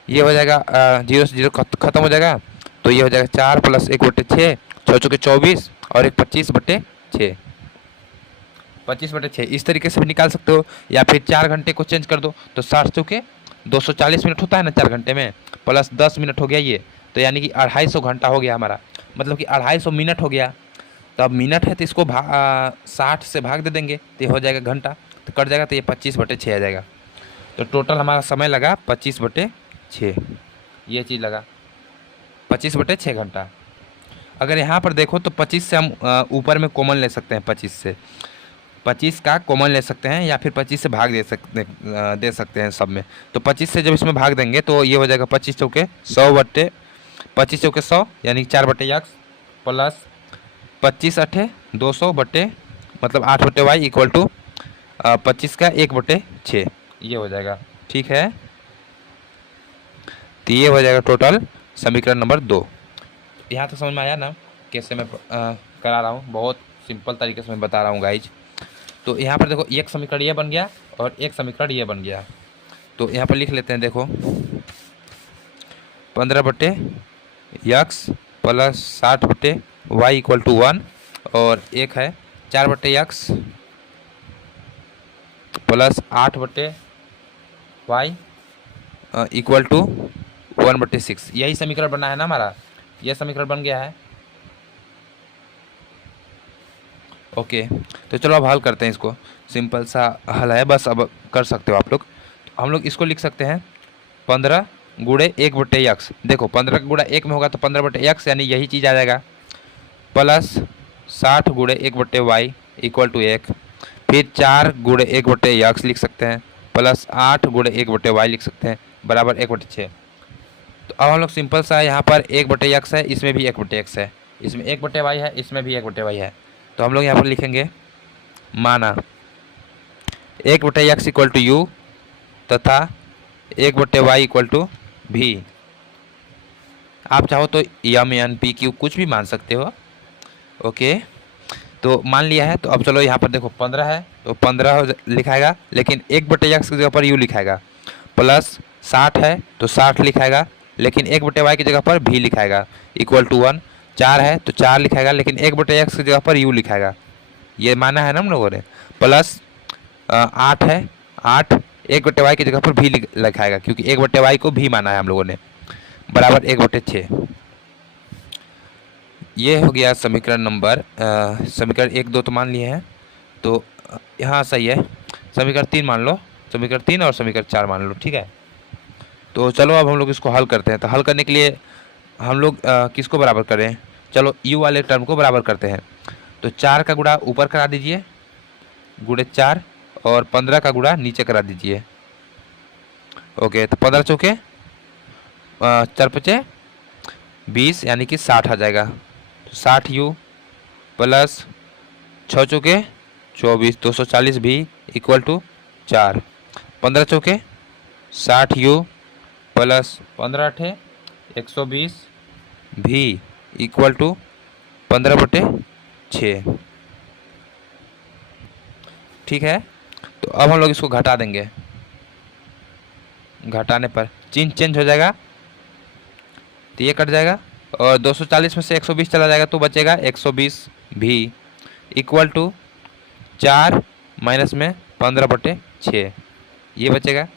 ये हो जाएगा 0 से 0 खत्म हो जाएगा, तो ये हो जाएगा 4 प्लस 1 बटे 6, 6 चौके 24 और 1 25 बटे 6, 25 बटे 6 इस तरीके से भी निकाल सकते हो। या फिर 4 घंटे को चेंज कर दो, तो 60 चौके 240 मिनट होता है ना 4 घंटे में, प्लस 10 मिनट हो गया ये, तो यानी कि 250 घंटा हो गया हमारा, मतलब कि 250 मिनट हो गया। तो अब मिनट है तो इसको 60 से भाग दे देंगे तो ये हो जाएगा घंटा, तो कट जाएगा, तो ये 25 बटे 6 आ जाएगा। तो टोटल हमारा समय लगा 25 बटे 6, ये चीज़ लगा 25 बटे 6 घंटा। अगर यहाँ पर देखो तो 25 से हम ऊपर में कॉमन ले सकते हैं, 25 का कॉमन ले सकते हैं या फिर 25 से भाग दे सकते हैं सब में। तो 25 से जब इसमें भाग देंगे तो ये हो जाएगा 25 चौके 100 बटे 25 चौके 100 यानी 4 बटे यक्स प्लस 25 अठे 200 बटे मतलब 8 बटे वाई इक्वल टू 25 का 1/6 ये हो जाएगा। ठीक है, तो ये हो जाएगा टोटल समीकरण नंबर 2। यहाँ तो समझ में आया ना कैसे मैं करा रहा हूँ, बहुत सिंपल तरीके से मैं बता रहा हूँ गाइज। तो यहाँ पर देखो एक समीकरण ये बन गया और एक समीकरण ये बन गया। तो यहाँ पर लिख लेते हैं, देखो 15/x plus 60/y equal to 1, और एक है 4/x plus 8/y equal to 1/6। यही समीकरण बना है ना हमारा, यह समीकरण बन गया है। ओके, तो चलो अब हल करते हैं इसको। सिंपल सा हल है, बस अब कर सकते हो आप लोग। हम लोग इसको लिख सकते हैं 15 गुणे 1/x। देखो 15 गुणा 1 में होगा तो 15/x यानी यही चीज़ आ जाएगा, प्लस 60 गुणे 1/y इक्वल टू 1, फिर 4 गुणे 1/x लिख सकते हैं, प्लस 8 गुणे 1/y लिख सकते हैं, बराबर 1/6। तो अब हम लोग सिंपल सा यहाँ पर 1/x है, इसमें भी 1/x है, इसमें 1/y है, इसमें भी 1/y है। तो हम लोग यहाँ पर लिखेंगे माना 1/x इक्वल टू यू तथा 1/y इक्वल टू भी। आप चाहो तो यम एन पी क्यू कुछ भी मान सकते हो। ओके, तो मान लिया है। तो अब चलो यहाँ पर देखो 15 है तो 15 लिखाएगा, लेकिन 1/x की जगह पर यू लिखाएगा, प्लस 60 है तो 60 लिखाएगा, लेकिन 1/y की जगह पर भी लिखाएगा, इक्वल टू 1। 4 है तो 4 लिखाएगा, लेकिन 1/x की जगह पर यू लिखाएगा, ये माना है ना हम लोगों ने। प्लस 8 है, 8 1/y की जगह पर भी लिखाएगा, क्योंकि 1/y को भी माना है हम लोगों ने, बराबर 1/6। ये हो गया समीकरण नंबर समीकरण 1 2 तो मान लिए हैं, तो यहाँ सही है। समीकरण 3 मान लो, समीकरण 3 और समीकरण 4 मान लो। ठीक है, तो चलो अब हम लोग इसको हल करते हैं। तो हल करने के लिए हम लोग किसको बराबर करें, चलो यू वाले टर्म को बराबर करते हैं। तो 4 का गुणा ऊपर करा दीजिए, गुणे 4, और 15 का गुणा नीचे करा दीजिए। ओके, तो 15 चौके 4×5 20 यानी कि 60 आ जाएगा। तो 60 यू प्लस 6 चौके 24 240 भी इक्वल टू 4। 15 चौके 60 यू प्लस 15 अठे 120 भी इक्वल टू 15/6। ठीक है, तो अब हम लोग इसको घटा देंगे, घटाने पर चिन्ह चेंज हो जाएगा, तो ये कट जाएगा, और 240 में से 120 चला जाएगा तो बचेगा 120 भी इक्वल टू 4 माइनस में 15/6 ये बचेगा।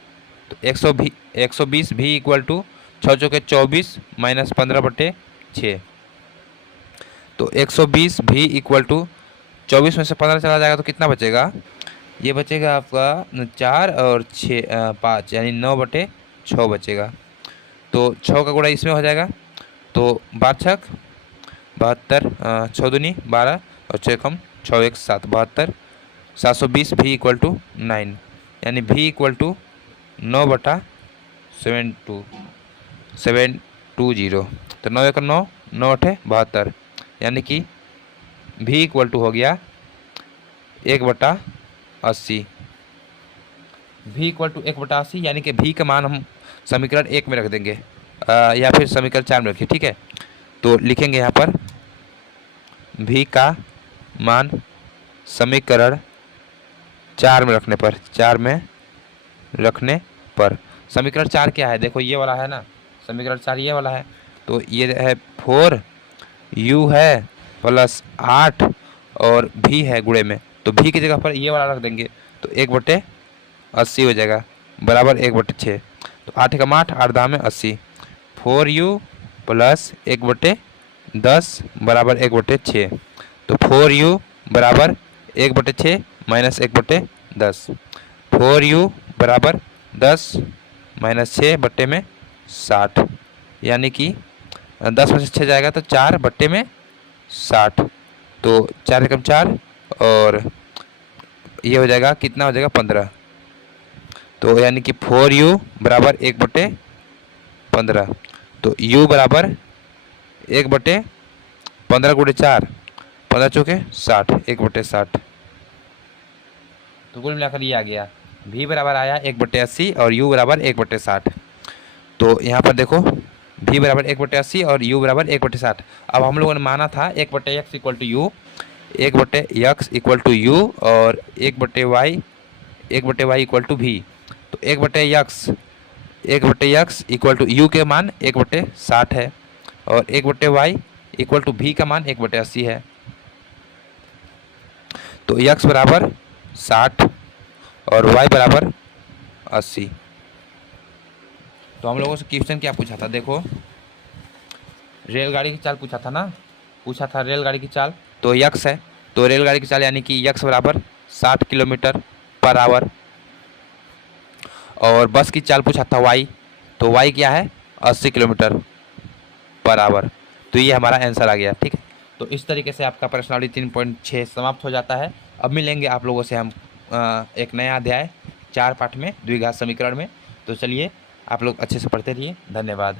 तो 120 भी इक्वल टू 6 चौके 24 माइनस 15/6। तो 120 भी इक्वल टू 24 में से 15 चला जाएगा तो कितना बचेगा, ये बचेगा आपका 4 और 6 5 यानी 9/6 बचेगा। तो 6 का गुणा इसमें हो जाएगा, तो 12×6 72, 6 दूनी 12 और 6 कम 6 1 7 72, 720 भी इक्वल टू 9 यानी भी इक्वल टू 9/720। तो 9 1 9 9 8 72 यानी कि भी इक्वल टू हो गया 1/80। भी इक्वल टू 1/80 यानी कि भी का मान हम समीकरण 1 में रख देंगे या फिर समीकरण 4 में रखिए। ठीक है, तो लिखेंगे यहाँ पर भी का मान समीकरण 4 में रखने पर, 4 में रखने पर। समीकरण 4 क्या है, देखो ये वाला है ना, समीकरण 4 ये वाला है। तो ये है 4u है प्लस 8 और भी है गुणे में, तो भी की जगह पर ये वाला रख देंगे, तो 1/80 हो जाएगा, बराबर 1/6। तो 8 का 8 8 दाम में 80, 4u प्लस 1/10 बराबर 1/6। तो 4u बराबर 1/6 माइनस 1/10, 4u बराबर 10 माइनस 6/60 यानी कि 10 में से 6 जाएगा तो 4/60। तो 4 एकम 4 और ये हो जाएगा, कितना हो जाएगा 15। तो यानी कि 4u बराबर 1/15। तो u बराबर 1/15 गुणे 4, 15 चौके 60, 1/60। तो कुल मिलाकर ये आ गया v बराबर आया 1/80 और u बराबर 1/60। तो यहाँ पर देखो v बराबर 1/80 और u बराबर 1/60। अब हम लोगों ने माना था 1/x equal to U, 1/x equal to U और 1/y इक्वल टू v। तो 1/x इक्वल टू यू के मान 1/60 है और 1/y इक्वल टू v का मान 1/80 है। तो x बराबर 60 और y बराबर 80। तो हम लोगों से क्वेश्चन क्या पूछा था, देखो रेलगाड़ी की चाल पूछा था ना, पूछा था रेलगाड़ी की चाल, तो x है, तो रेलगाड़ी की चाल यानी कि x बराबर 60 किलोमीटर पर आवर। और बस की चाल पूछा था y, तो y क्या है 80 किलोमीटर पर आवर। तो ये हमारा आंसर आ गया। ठीक है, तो इस तरीके से आपका प्रश्नावली 3.6 समाप्त हो जाता है। अब मिलेंगे आप लोगों से हम एक नया अध्याय 4 पाठ में द्विघात समीकरण में। तो चलिए आप लोग अच्छे से पढ़ते रहिए। धन्यवाद।